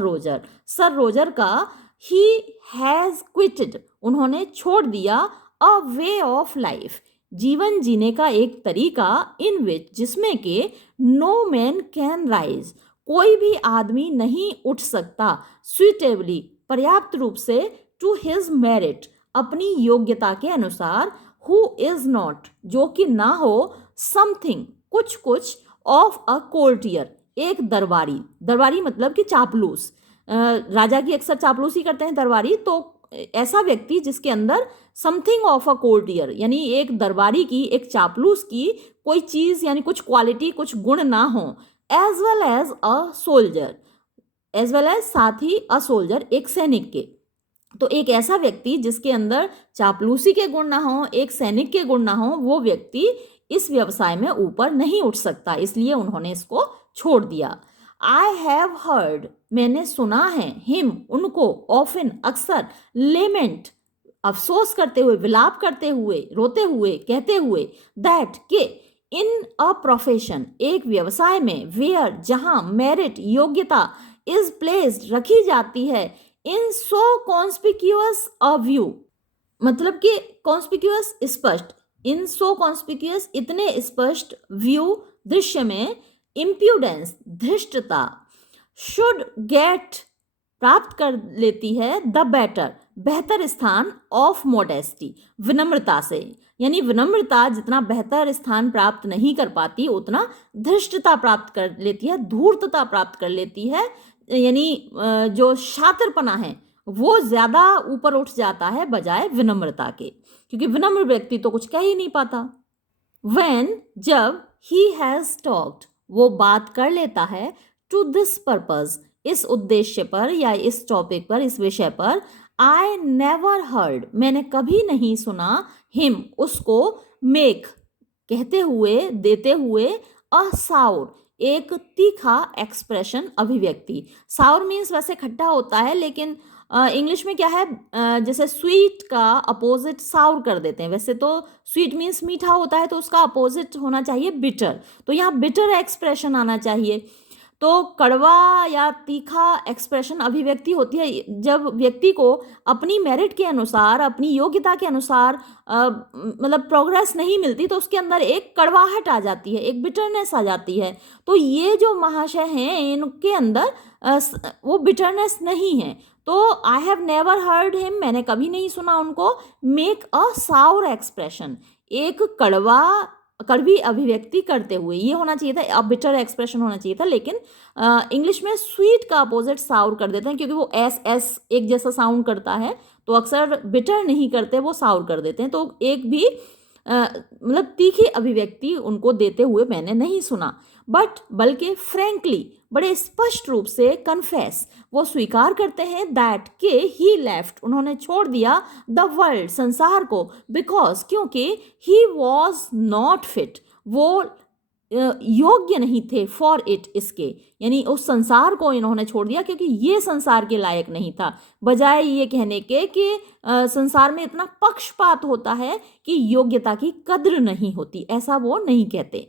रोजर का ही हैज क्विटेड उन्होंने छोड़ दिया अ वे ऑफ लाइफ जीवन जीने का एक तरीका इन विच जिसमें के नो मैन कैन राइज कोई भी आदमी नहीं उठ सकता सुइटेबली पर्याप्त रूप से टू हिज मेरिट अपनी योग्यता के अनुसार हु इज नॉट जो कि ना हो समथिंग कुछ ऑफ अ कोर्टियर एक दरबारी मतलब कि चापलूस राजा की अक्सर चापलूसी करते हैं दरबारी, तो ऐसा व्यक्ति जिसके अंदर समथिंग ऑफ अ कोर्टियर, यानी एक दरबारी की, एक चापलूस की कोई चीज यानी कुछ क्वालिटी, कुछ गुण ना हो, as well as a soldier, as well as साथ ही अ सोल्जर, एक सैनिक के। तो एक ऐसा व्यक्ति जिसके अंदर चापलूसी के गुण ना हो, एक सैनिक के गुण ना हो, वो व्यक्ति इस व्यवसाय में ऊपर नहीं उठ सकता, इसलिए उन्होंने इसको छोड़ दिया। आई हैव हर्ड, मैंने सुना है, हिम, उनको, ऑफन, अक्सर, लेमेंट, अफसोस करते हुए, विलाप करते हुए, रोते हुए, कहते हुए, दैट, के, इन अ प्रोफेशन, एक व्यवसाय में, वेयर, जहां, मेरिट, योग्यता, इज प्लेस्ड, रखी जाती है, इन सो कॉन्स्पिक्यूअस अ व्यू, मतलब कि कॉन्स्पिक्यूअस स्पष्ट, इन सो कॉन्स्पिक्यूअस इतने स्पष्ट, व्यू दृश्य में, इम्प्यूडेंस धृष्टता, शुड गेट प्राप्त कर लेती है, द बेटर बेहतर स्थान, ऑफ मोडेस्टी विनम्रता से, यानी विनम्रता जितना बेहतर स्थान प्राप्त नहीं कर पाती उतना धृष्टता प्राप्त कर लेती है, धूर्तता प्राप्त कर लेती है, यानी जो शातिरपना है वो ज्यादा ऊपर उठ जाता है बजाय विनम्रता के, क्योंकि विनम्र व्यक्ति तो कुछ कह ही नहीं पाता। When, जब, he has talked, वो बात कर लेता है, to this purpose, इस उद्देश्य पर या इस टॉपिक पर, इस विषय पर, I never heard, मैंने कभी नहीं सुना, him, उसको, make, कहते हुए, देते हुए, a sour, एक तीखा एक्सप्रेशन, अभिव्यक्ति। साउर मीन्स वैसे खट्टा होता है, लेकिन इंग्लिश में क्या है, जैसे स्वीट का अपोजिट साउर कर देते हैं, वैसे तो स्वीट मीन्स मीठा होता है, तो उसका अपोजिट होना चाहिए बिटर, तो यहाँ बिटर एक्सप्रेशन आना चाहिए। तो कड़वा या तीखा एक्सप्रेशन, अभिव्यक्ति होती है जब व्यक्ति को अपनी मेरिट के अनुसार, अपनी योग्यता के अनुसार मतलब प्रोग्रेस नहीं मिलती, तो उसके अंदर एक कड़वाहट आ जाती है, एक बिटरनेस आ जाती है। तो ये जो महाशय हैं इनके अंदर वो बिटरनेस नहीं है। तो I have never heard him, मैंने कभी नहीं सुना उनको, मेक अ साउर एक्सप्रेशन, एक कड़वी अभिव्यक्ति करते हुए, ये होना चाहिए था, अब बिटर एक्सप्रेशन होना चाहिए था, लेकिन इंग्लिश में स्वीट का अपोजिट साउर कर देते हैं, क्योंकि वो एस एस एक जैसा साउंड करता है, तो अक्सर बिटर नहीं करते, वो साउर कर देते हैं। तो एक भी मतलब तीखी अभिव्यक्ति उनको देते हुए मैंने नहीं सुना, बट बल्कि फ्रेंकली, बड़े स्पष्ट रूप से, कन्फेस, वो स्वीकार करते हैं, दैट, के, ही लेफ्ट, उन्होंने छोड़ दिया, द वर्ल्ड, संसार को, बिकॉज, क्योंकि, ही वॉज नॉट फिट, वो योग्य नहीं थे, फॉर इट, इसके, यानी उस संसार को इन्होंने छोड़ दिया क्योंकि ये संसार के लायक नहीं था, बजाय ये कहने के कि संसार में इतना पक्षपात होता है कि योग्यता की कद्र नहीं होती, ऐसा वो नहीं कहते।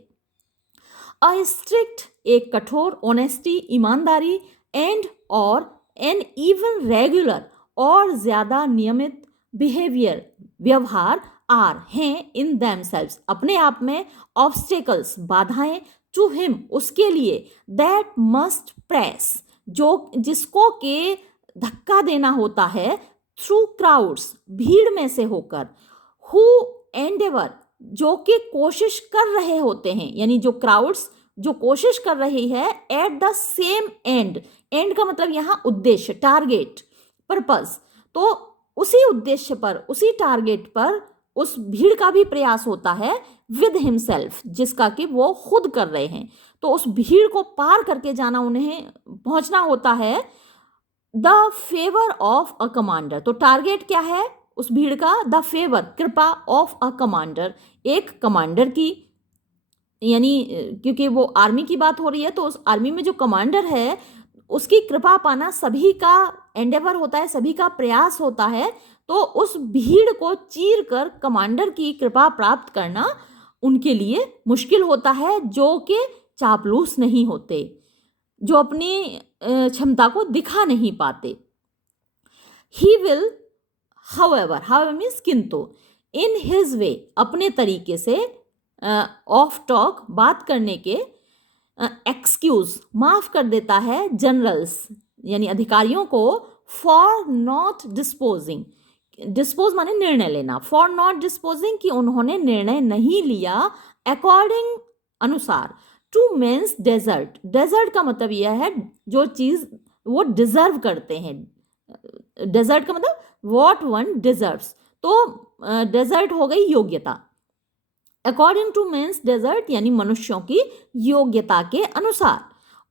अ स्ट्रिक्ट, एक कठोर, ऑनेस्टी, ईमानदारी, एंड, और, एन इवन रेगुलर, और ज्यादा नियमित, बिहेवियर, व्यवहार, आर, हैं, इन देमसेल्व्स, अपने आप में, ऑब्स्टेकल्स, बाधाएं, टू हिम, उसके लिए, दैट मस्ट प्रेस, जो जिसको के धक्का देना होता है, थ्रू क्राउड्स, भीड़ में से होकर, हु एंडेवर, जो कि कोशिश कर रहे होते हैं, यानी जो क्राउड्स जो कोशिश कर रही है, at the same and, and का मतलब यहाँ उद्देश्य, टारगेट, पर्पस, तो उसी उद्देश्य पर, उसी टारगेट पर उस भीड़ का भी प्रयास होता है, विद हिमसेल्फ, जिसका कि वो खुद कर रहे हैं, तो उस भीड़ को पार करके जाना, उन्हें पहुंचना होता है, the favour of a commander, तो टारगेट क्या है उस भीड़ का, द फेवर, कृपा, ऑफ अ कमांडर, एक कमांडर की, यानी क्योंकि वो आर्मी की बात हो रही है, तो उस आर्मी में जो कमांडर है उसकी कृपा पाना सभी का एंडेवर होता है, सभी का प्रयास होता है, तो उस भीड़ को चीर कर कमांडर की कृपा प्राप्त करना उनके लिए मुश्किल होता है, जो कि चापलूस नहीं होते, जो अपनी क्षमता को दिखा नहीं पाते। ही विल, हाउएवर मीन्स किंतु, इन हिज वे, अपने तरीके से, ऑफ टॉक, बात करने के, एक्सक्यूज, माफ कर देता है, जनरल्स, यानी अधिकारियों को, फॉर नॉट डिस्पोजिंग, डिस्पोज माने निर्णय लेना, फॉर नॉट डिस्पोजिंग, कि उन्होंने निर्णय नहीं लिया, अकॉर्डिंग, अनुसार, टू मेंस डेजर्ट, डेजर्ट का मतलब यह है जो चीज वो डिजर्व करते हैं। डेजर्ट का मतलब व्हाट वन डिजर्व्स, तो डेजर्ट हो गई योग्यता। अकॉर्डिंग टू मेंस डेजर्ट यानी मनुष्यों की योग्यता के अनुसार,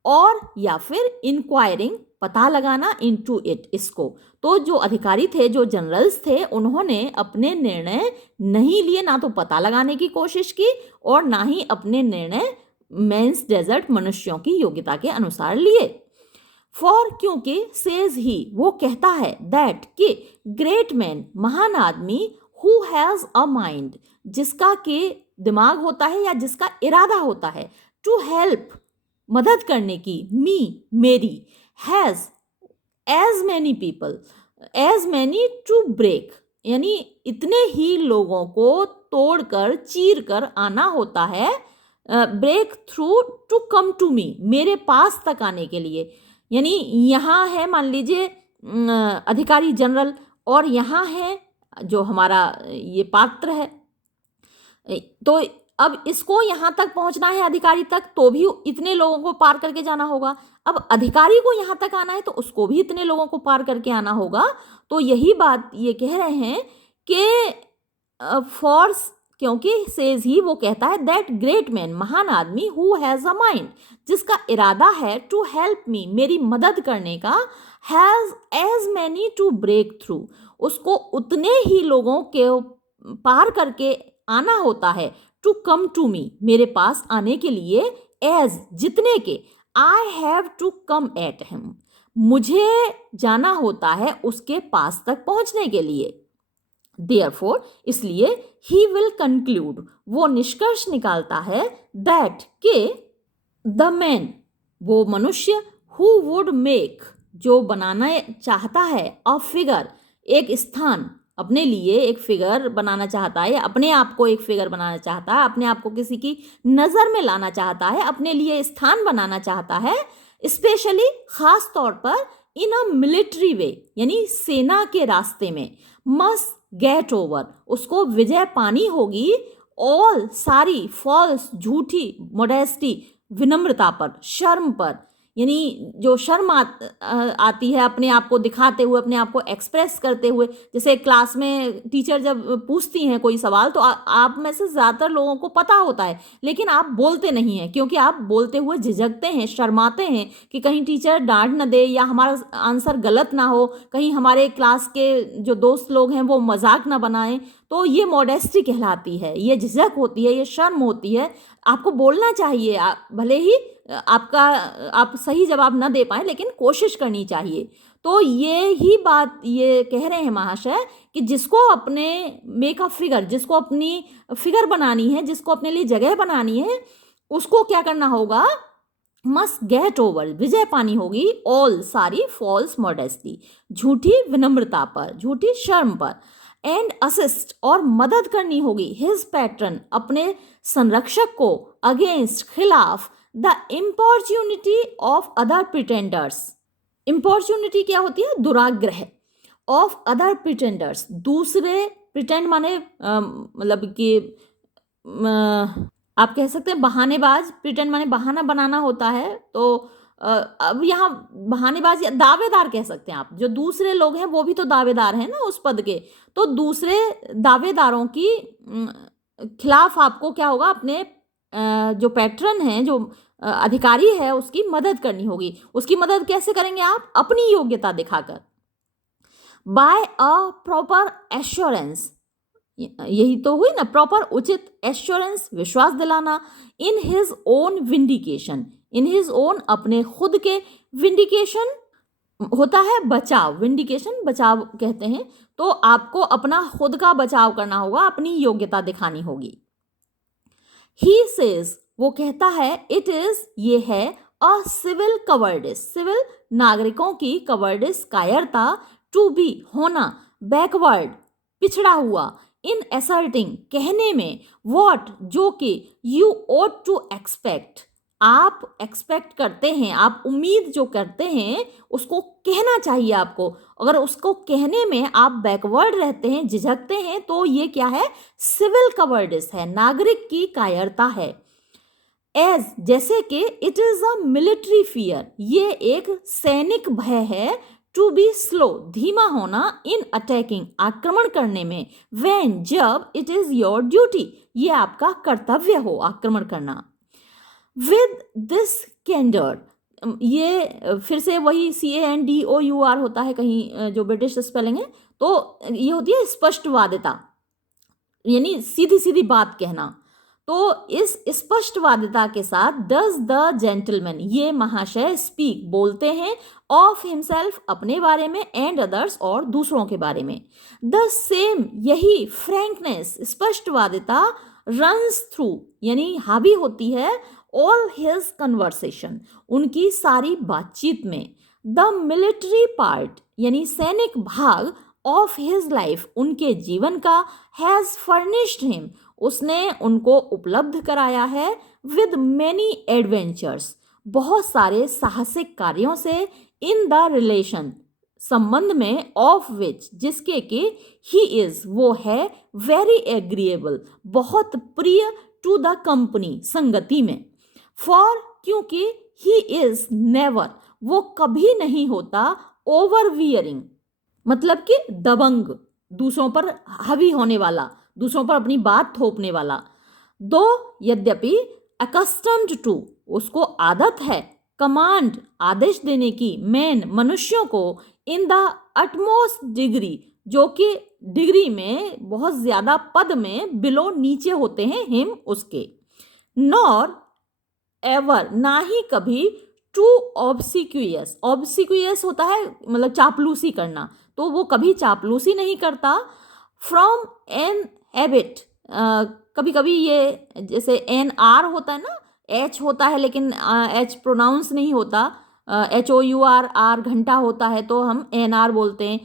और या फिर इंक्वायरिंग पता लगाना, इनटू इट इसको। तो जो अधिकारी थे, जो जनरल्स थे, उन्होंने अपने निर्णय नहीं लिए, ना तो पता लगाने की कोशिश की और ना ही अपने निर्णय मेंस डेजर्ट मनुष्यों की योग्यता के अनुसार लिए। फॉर क्योंकि सेज ही वो कहता है, दैट कि ग्रेट मैन महान आदमी, हु हैज अ माइंड जिसका के दिमाग होता है या जिसका इरादा होता है, टू हेल्प मदद करने की, मी मेरी, has as many people, as many to break यानी इतने ही लोगों को तोड़कर चीर कर आना होता है, break through to come to me मेरे पास तक आने के लिए। यानी यहाँ है मान लीजिए अधिकारी जनरल, और यहाँ है जो हमारा ये पात्र है, तो अब इसको यहाँ तक पहुँचना है अधिकारी तक, तो भी इतने लोगों को पार करके जाना होगा। अब अधिकारी को यहाँ तक आना है तो उसको भी इतने लोगों को पार करके आना होगा। तो यही बात ये कह रहे हैं कि फॉर्स क्योंकि सेज ही वो कहता है, दैट ग्रेट मैन महान आदमी, हु हैज़ अ माइंड जिसका इरादा है, टू हेल्प मी मेरी मदद करने का, has as many to break through उसको उतने ही लोगों के पार करके आना होता है, टू कम टू मी मेरे पास आने के लिए, एज जितने के, I have to come at him मुझे जाना होता है उसके पास तक पहुंचने के लिए। Therefore इसलिए he will conclude वो निष्कर्ष निकालता है, that के the man वो मनुष्य, who would make जो बनाना चाहता है, a figure एक स्थान अपने लिए, एक फिगर बनाना चाहता है, अपने आप को एक फिगर बनाना चाहता है, अपने आप को किसी की नज़र में लाना चाहता है, अपने लिए स्थान बनाना चाहता है, स्पेशली खास तौर पर इन अ मिलिट्री वे यानी सेना के रास्ते में, मस्ट गेट ओवर उसको विजय पानी होगी, ऑल सारी, फॉल्स जूठी, मोडेस्टी विनम्रता पर, शर्म पर यानी जो शर्म आती है अपने आप को दिखाते हुए, अपने आप को एक्सप्रेस करते हुए। जैसे क्लास में टीचर जब पूछती हैं कोई सवाल तो आप में से ज़्यादातर लोगों को पता होता है, लेकिन आप बोलते नहीं हैं क्योंकि आप बोलते हुए झिझकते हैं, शर्माते हैं कि कहीं टीचर डांट न दे या हमारा आंसर गलत ना हो, कहीं हमारे क्लास के जो दोस्त लोग हैं वो मजाक ना बनाएं। तो ये मॉडेस्टी कहलाती है, ये झिझक होती है, ये शर्म होती है। आपको बोलना चाहिए, भले ही आप सही जवाब न दे पाए लेकिन कोशिश करनी चाहिए। तो ये ही बात ये कह रहे हैं महाशय कि जिसको अपने मेक अ फिगर, जिसको अपनी फिगर बनानी है, जिसको अपने लिए जगह बनानी है, उसको क्या करना होगा, मस्ट गेट ओवर विजय पानी होगी, ऑल सारी, फॉल्स मॉडेस्टी झूठी विनम्रता पर, झूठी शर्म पर, एंड असिस्ट और मदद करनी होगी, हिज पैटर्न अपने संरक्षक को, अगेंस्ट खिलाफ, द इम्पॉर्च्यूनिटी ऑफ अदर प्रिटेंडर्स। इम्पॉर्च्यूनिटी क्या होती है, दुराग्रह, ऑफ अदर प्रिटेंडर्स दूसरे, प्रिटेंड माने मतलब कि आप कह सकते हैं बहानेबाज, प्रिटेंड माने बहाना बनाना होता है। तो अब यहाँ बहानेबाज या दावेदार कह सकते हैं आप, जो दूसरे लोग हैं वो भी तो दावेदार हैं ना उस पद के, तो दूसरे दावेदारों की खिलाफ आपको क्या होगा, अपने जो पैट्रन हैं, जो अधिकारी है, उसकी मदद करनी होगी। उसकी मदद कैसे करेंगे आप, अपनी योग्यता दिखाकर, बाय अ प्रॉपर एश्योरेंस, यही तो हुई ना, प्रॉपर उचित, एश्योरेंस विश्वास दिलाना, in his own vindication, in his own अपने खुद के, विंडिकेशन होता है बचाव, विंडिकेशन बचाव कहते हैं। तो आपको अपना खुद का बचाव करना होगा, अपनी योग्यता दिखानी होगी। ही सेज वो कहता है, इट इज ये है, अ सिविल कवर्डिस सिविल नागरिकों की, कवर्डिस कायरता, टू बी होना, बैकवर्ड पिछड़ा हुआ, इन असर्टिंग कहने में, वॉट जो कि, यू ought टू एक्सपेक्ट आप एक्सपेक्ट करते हैं, आप उम्मीद जो करते हैं उसको कहना चाहिए आपको। अगर उसको कहने में आप बैकवर्ड रहते हैं, झिझकते हैं, तो ये क्या है, सिविल कवर्डिस है, नागरिक की कायरता है। एज जैसे कि it is a military fear, ये एक सैनिक भय है, टू बी स्लो धीमा होना, इन अटैकिंग आक्रमण करने में, व्हेन जब, इट इज योर ड्यूटी ये आपका कर्तव्य हो आक्रमण करना। विद दिस कैंडर, ये फिर से वही CANDOUR होता है कहीं जो ब्रिटिश स्पेलिंग है, तो ये होती है स्पष्टवादिता, यानी सीधी सीधी बात कहना। तो इस स्पष्टवादिता के साथ डज द जेंटलमैन, ये महाशय स्पीक बोलते हैं, ऑफ हिमसेल्फ अपने बारे में, एंड अदर्स और दूसरों के बारे में। द सेम यही फ्रैंकनेस स्पष्टवादिता रन्स थ्रू यानी हावी होती है, ऑल हिज कन्वर्सेशन उनकी सारी बातचीत में। द मिलिट्री पार्ट यानी सैनिक भाग ऑफ हिज लाइफ उनके जीवन का, हैज फर्निश्ड हिम उसने उनको उपलब्ध कराया है, विद मैनी एडवेंचर्स बहुत सारे साहसिक कार्यों से, इन द रिलेशन संबंध में, ऑफ विच जिसके कि ही इज वो है, वेरी एग्रीएबल बहुत प्रिय, टू द कंपनी संगति में, फॉर क्योंकि ही इज नेवर वो कभी नहीं होता, ओवरवियरिंग मतलब कि दबंग, दूसरों पर हावी होने वाला, दूसरों पर अपनी बात थोपने वाला। दो यद्यपि, अकस्टम्ड टू उसको आदत है, कमांड आदेश देने की, मैन मनुष्यों को, इन द अटमोस्ट डिग्री जो कि डिग्री में बहुत ज्यादा पद में, बिलो नीचे होते हैं, हिम उसके, नॉर एवर ना ही कभी, टू ऑब्सिक्यूयस, ऑब्सिक्यूयस होता है मतलब चापलूसी करना, तो वो कभी चापलूसी नहीं करता, फ्रॉम एन हैबिट, कभी कभी ये जैसे NR होता है ना, H होता है लेकिन H प्रोनाउंस नहीं होता, HOUR घंटा होता है तो हम NR बोलते हैं,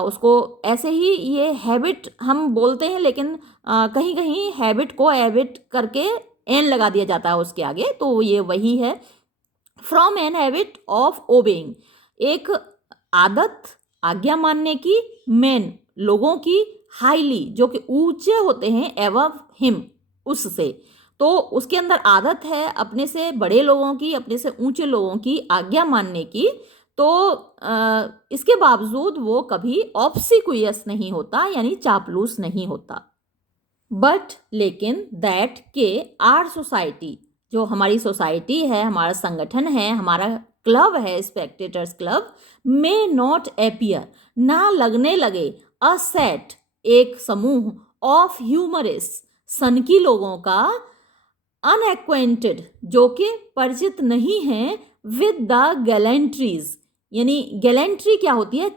उसको ऐसे ही ये हैबिट हम बोलते हैं, लेकिन कहीं कहीं हैबिट को हैबिट करके N लगा दिया जाता है उसके आगे, तो ये वही है। From an habit of obeying एक आदत आज्ञा मानने की, मैन लोगों की, हाईली जो कि ऊंचे होते हैं, एवव हिम उससे, तो उसके अंदर आदत है अपने से बड़े लोगों की, अपने से ऊंचे लोगों की आज्ञा मानने की, तो इसके बावजूद वो कभी ऑब्सिक्यूयस नहीं होता यानी चापलूस नहीं होता। बट लेकिन दैट के आर सोसाइटी जो हमारी सोसाइटी है, हमारा संगठन है, हमारा क्लब है spectators club, may not appear ना लगने लगे, अ सेट एक समूह, ऑफ ह्यूमरिस्ट सनकी लोगों का, अनएक्वेंटेड जो कि परिचित नहीं हैं, विद द गैलेंट्रीज यानी गैलेंट्री क्या होती है,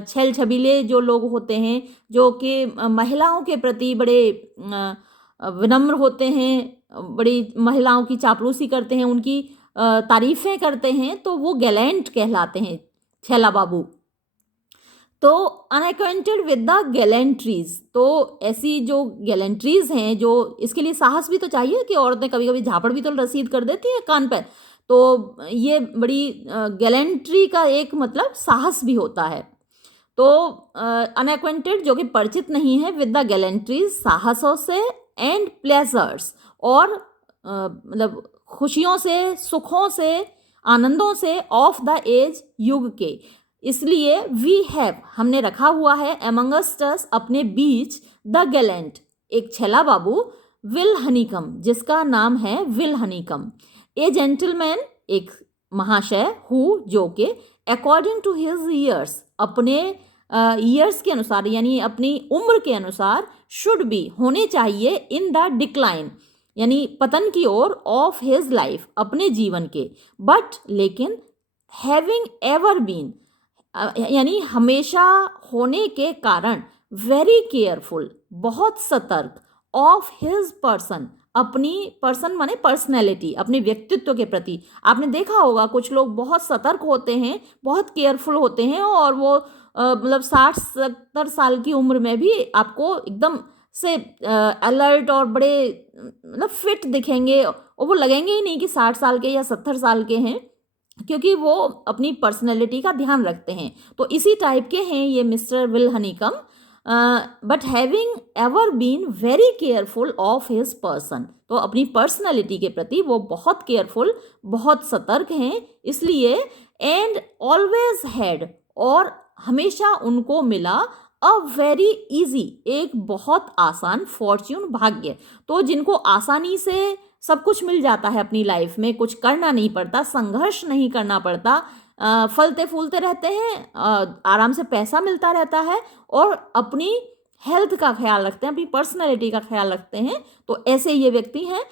छल छबीले जो लोग होते हैं, जो कि महिलाओं के प्रति बड़े विनम्र होते हैं, बड़ी महिलाओं की चापलूसी करते हैं, उनकी तारीफें करते हैं, तो वो गैलेंट कहलाते हैं, छैला बाबू। तो अनएक्वेंटेड विद द गैलेंट्रीज, तो ऐसी जो गैलेंट्रीज हैं, जो इसके लिए साहस भी तो चाहिए कि औरतें कभी कभी झापड़ भी तो रसीद कर देती हैं कान पर, तो ये बड़ी गैलेंट्री का एक मतलब साहस भी होता है। तो अनएक्वेंटेड जो कि परिचित नहीं है, विद द गैलेंट्रीज साहसों से, एंड प्लेजर्स और मतलब खुशियों से, सुखों से, आनंदों से, ऑफ द एज युग के, इसलिए वी हैव हमने रखा हुआ है, एमंगस्ट अस अपने बीच, द गैलेंट एक छैला बाबू, विल हनीकम जिसका नाम है विल हनीकम, ए जेंटलमैन एक महाशय, हु जो के, अकॉर्डिंग टू हिज ईयर्स अपने ईयर्स के अनुसार यानी अपनी उम्र के अनुसार, शुड बी होने चाहिए, इन द डिक्लाइन यानी पतन की ओर, ऑफ हिज लाइफ अपने जीवन के, बट लेकिन, हैविंग एवर बीन यानी हमेशा होने के कारण, वेरी केयरफुल बहुत सतर्क, ऑफ हिज पर्सन अपनी पर्सन माने पर्सनैलिटी अपने व्यक्तित्व के प्रति। आपने देखा होगा कुछ लोग बहुत सतर्क होते हैं, बहुत केयरफुल होते हैं, और वो मतलब 60-70 साल की उम्र में भी आपको एकदम से अलर्ट और बड़े मतलब फिट दिखेंगे, और वो लगेंगे ही नहीं कि 60 साल के या 70 साल के हैं, क्योंकि वो अपनी पर्सनैलिटी का ध्यान रखते हैं। तो इसी टाइप के हैं ये mister Will Honeycomb, but having ever been very careful of his person, तो अपनी पर्सनैलिटी के प्रति वो बहुत केयरफुल, बहुत सतर्क हैं, इसलिए एंड ऑलवेज हैड, और हमेशा उनको मिला अ वेरी इजी, एक बहुत आसान फॉर्च्यून, भाग्य। तो जिनको आसानी से सब कुछ मिल जाता है अपनी लाइफ में, कुछ करना नहीं पड़ता, संघर्ष नहीं करना पड़ता, फलते फूलते रहते हैं, आराम से पैसा मिलता रहता है और अपनी हेल्थ का ख्याल रखते हैं, अपनी पर्सनैलिटी का ख्याल रखते हैं, तो ऐसे ये व्यक्ति हैं।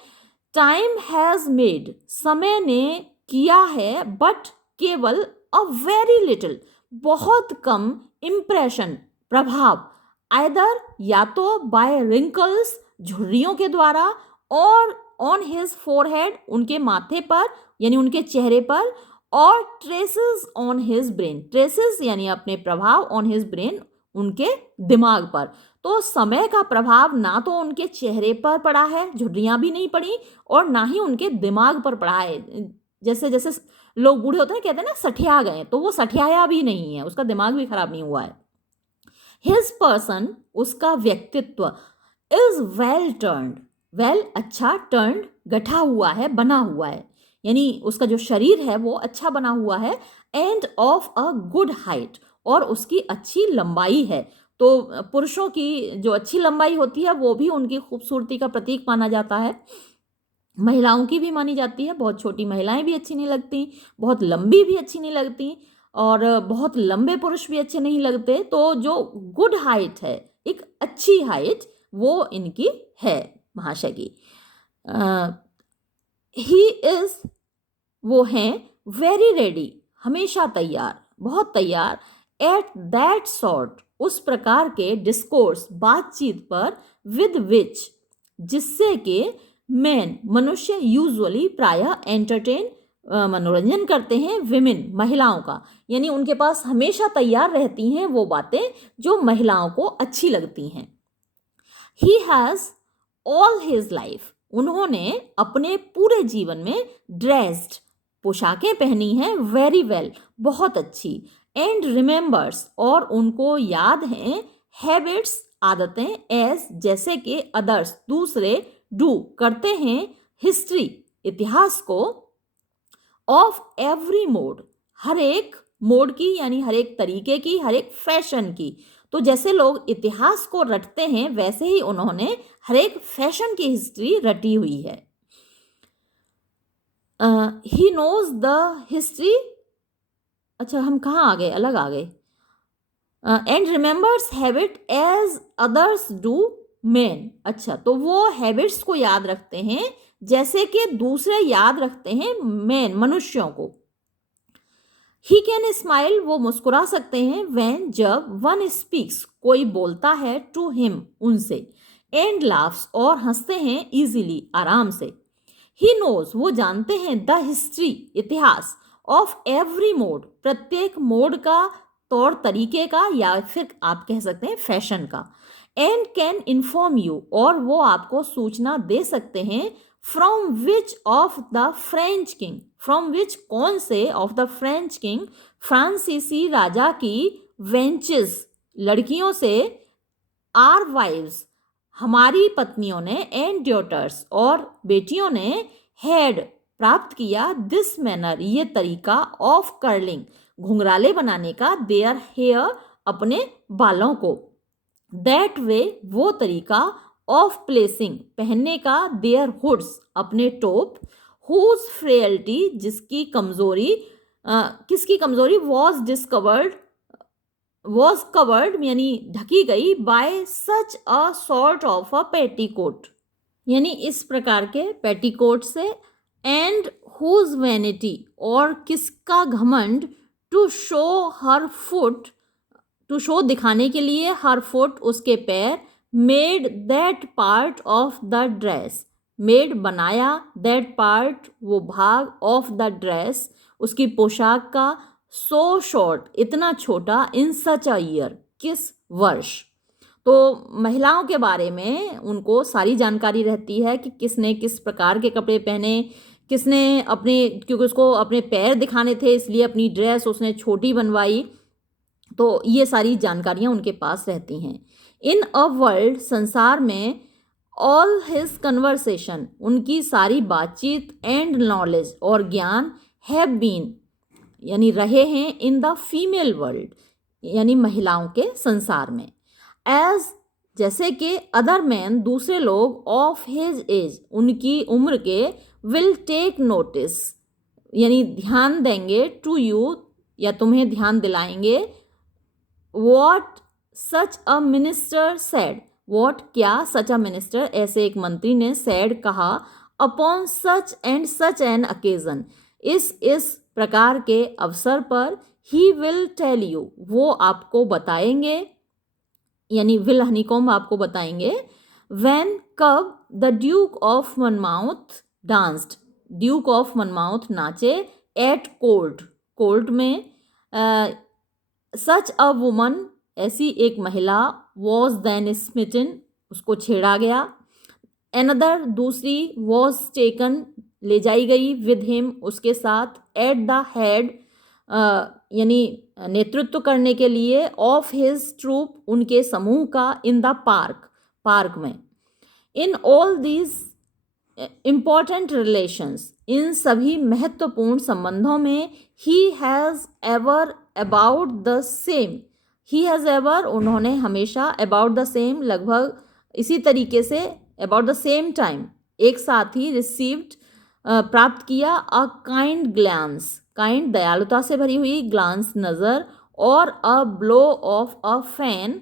टाइम हैज़ मेड, समय ने किया है, बट केवल अ वेरी लिटिल, बहुत कम, इम्प्रेशन, प्रभाव, आइदर या तो बाय रिंकल्स, झुर्रियों के द्वारा, और ऑन हिज फोरहेड, उनके माथे पर यानी उनके चेहरे पर, और traces on his brain, traces यानी अपने प्रभाव, ऑन हिज ब्रेन, उनके दिमाग पर। तो समय का प्रभाव ना तो उनके चेहरे पर पड़ा है, झुर्रियाँ भी नहीं पड़ी, और ना ही उनके दिमाग पर पड़ा है। जैसे जैसे लोग बूढ़े होते हैं, कहते हैं ना सठिया गए, तो वो सठियाया भी नहीं है, उसका दिमाग भी खराब नहीं हुआ है। हिज पर्सन, उसका व्यक्तित्व, इज वेल टर्न्ड, वेल अच्छा, टर्न्ड गठा हुआ है, बना हुआ है, यानी उसका जो शरीर है वो अच्छा बना हुआ है, end of a good height, और उसकी अच्छी लंबाई है। तो पुरुषों की जो अच्छी लंबाई होती है वो भी उनकी खूबसूरती का प्रतीक माना जाता है, महिलाओं की भी मानी जाती है। बहुत छोटी महिलाएं भी अच्छी नहीं लगती, बहुत लंबी भी अच्छी नहीं लगती, और बहुत लंबे पुरुष भी अच्छे नहीं लगते। तो जो गुड हाइट है, एक अच्छी हाइट, वो इनकी है महाशय की। ही इज, वो हैं, वेरी रेडी, हमेशा तैयार, बहुत तैयार, एट दैट सॉर्ट, उस प्रकार के डिस्कोर्स, बातचीत पर, विद विच, जिससे कि मैन, मनुष्य, यूजुअली, प्रायः, एंटरटेन, मनोरंजन करते हैं, विमेन, महिलाओं का, यानी उनके पास हमेशा तैयार रहती हैं वो बातें जो महिलाओं को अच्छी लगती हैं। He has all his life, उन्होंने अपने पूरे जीवन में ड्रेस्ड, पोशाकें पहनी हैं, वेरी वेल, बहुत अच्छी, एंड रिमेंबर्स, और उनको याद हैं, हैबिट्स, आदतें, एज, जैसे कि, अदर्स, दूसरे, डू, करते हैं, हिस्ट्री, इतिहास को, ऑफ एवरी मोड, हर एक मोड की, यानी हर एक तरीके की, हर एक फैशन की। तो जैसे लोग इतिहास को रटते हैं, वैसे ही उन्होंने हर एक फैशन की हिस्ट्री रटी हुई है। ही नोज द हिस्ट्री, अच्छा हम कहाँ आ गए, अलग आ गए। And remembers habit as others do man, अच्छा तो वो हैबिट्स को याद रखते हैं जैसे कि दूसरे याद रखते हैं मैन, मनुष्यों को। ही कैन स्माइल, वो मुस्कुरा सकते हैं, व्हेन, जब, वन स्पीक्स, कोई बोलता है, टू हिम, उनसे, एंड लाफ्स, और हंसते हैं, इजीली, आराम से। ही नोज, वो जानते हैं, द हिस्ट्री, इतिहास, ऑफ एवरी मोड, प्रत्येक मोड का, तौर तरीके का, या फिर आप कह सकते हैं फैशन का, एंड कैन इन्फॉर्म यू, और वो आपको सूचना दे सकते हैं, from which of the French king, from which, कौन से, ऑफ द फ्रेंच किंग, फ्रांसीसी राजा की, वेंचेस, लड़कियों से, आर वाइव्स, हमारी पत्नियों ने, एंड डॉटर्स, और बेटियों ने, हैड, प्राप्त किया, दिस मैनर, ये तरीका, ऑफ कर्लिंग, घुंघराले बनाने का, देयर हेयर, अपने बालों को, दैट वे, वो तरीका, ऑफ प्लेसिंग, पहनने का, देयर हुड्स, अपने टोप, हुज फ्रेयल्टी, जिसकी कमजोरी, किसकी कमजोरी, वॉज डिस्कवर्ड, वॉज कवर्ड यानी ढकी गई, bye such a sort of a petticoat, यानी इस प्रकार के पेटीकोट से, एंड हुज वैनिटी, और किसका घमंड, to show her foot, to show, दिखाने के लिए, हर फुट, उसके पैर, made that part of the dress, made, बनाया, दैट पार्ट, वो भाग, ऑफ द ड्रेस, उसकी पोशाक का, सो शॉर्ट, इतना छोटा, इन सच अ ईयर, किस वर्ष। तो महिलाओं के बारे में उनको सारी जानकारी रहती है कि किसने किस प्रकार के कपड़े पहने, किसने अपने, क्योंकि उसको अपने पैर दिखाने थे इसलिए अपनी ड्रेस उसने छोटी बनवाई, तो ये सारी जानकारियां उनके पास रहती हैं। इन अ वर्ल्ड, संसार में, ऑल हिज कन्वर्सेशन, उनकी सारी बातचीत, एंड नॉलेज, और ज्ञान, हैव बीन, यानी रहे हैं, इन द फीमेल वर्ल्ड, यानी महिलाओं के संसार में, एज, जैसे कि अदर मैन, दूसरे लोग, ऑफ हिज एज, उनकी उम्र के, विल टेक नोटिस, यानी ध्यान देंगे, टू यू, या तुम्हें ध्यान दिलाएंगे, what such a minister said, what, क्या, सच अ मिनिस्टर, ऐसे एक मंत्री ने, सेड, कहा, upon such and such an occasion, इस प्रकार के अवसर पर, ही विल टेल यू, वो आपको बताएंगे, यानी विल हनीकॉम्ब आपको बताएंगे, व्हेन, कब, the duke of Monmouth danced, duke of Monmouth नाचे, एट कोर्ट, कोर्ट में, सच अ वुमन, ऐसी एक महिला, वॉज देन स्मिटन, उसको छेड़ा गया, एनदर, दूसरी, वॉज टेकन, ले जाई गई, विद हिम, उसके साथ, एट द हेड, यानी नेतृत्व करने के लिए, ऑफ हिज ट्रूप, उनके समूह का, इन द पार्क, पार्क में, in all these important relations, इन सभी महत्वपूर्ण संबंधों में, he has ever, about the same, he has ever, उन्होंने हमेशा, अबाउट द सेम, लगभग इसी तरीके से, अबाउट द सेम टाइम, एक साथ ही, रिसीव्ड, प्राप्त किया, अ काइंड ग्लांस, काइंड, दयालुता से भरी हुई, ग्लांस, नज़र, और a blow of a fan,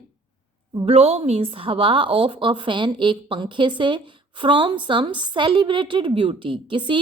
blow means हवा, ऑफ अ फैन, एक पंखे से, फ्रॉम सम सेलिब्रेटेड ब्यूटी, किसी,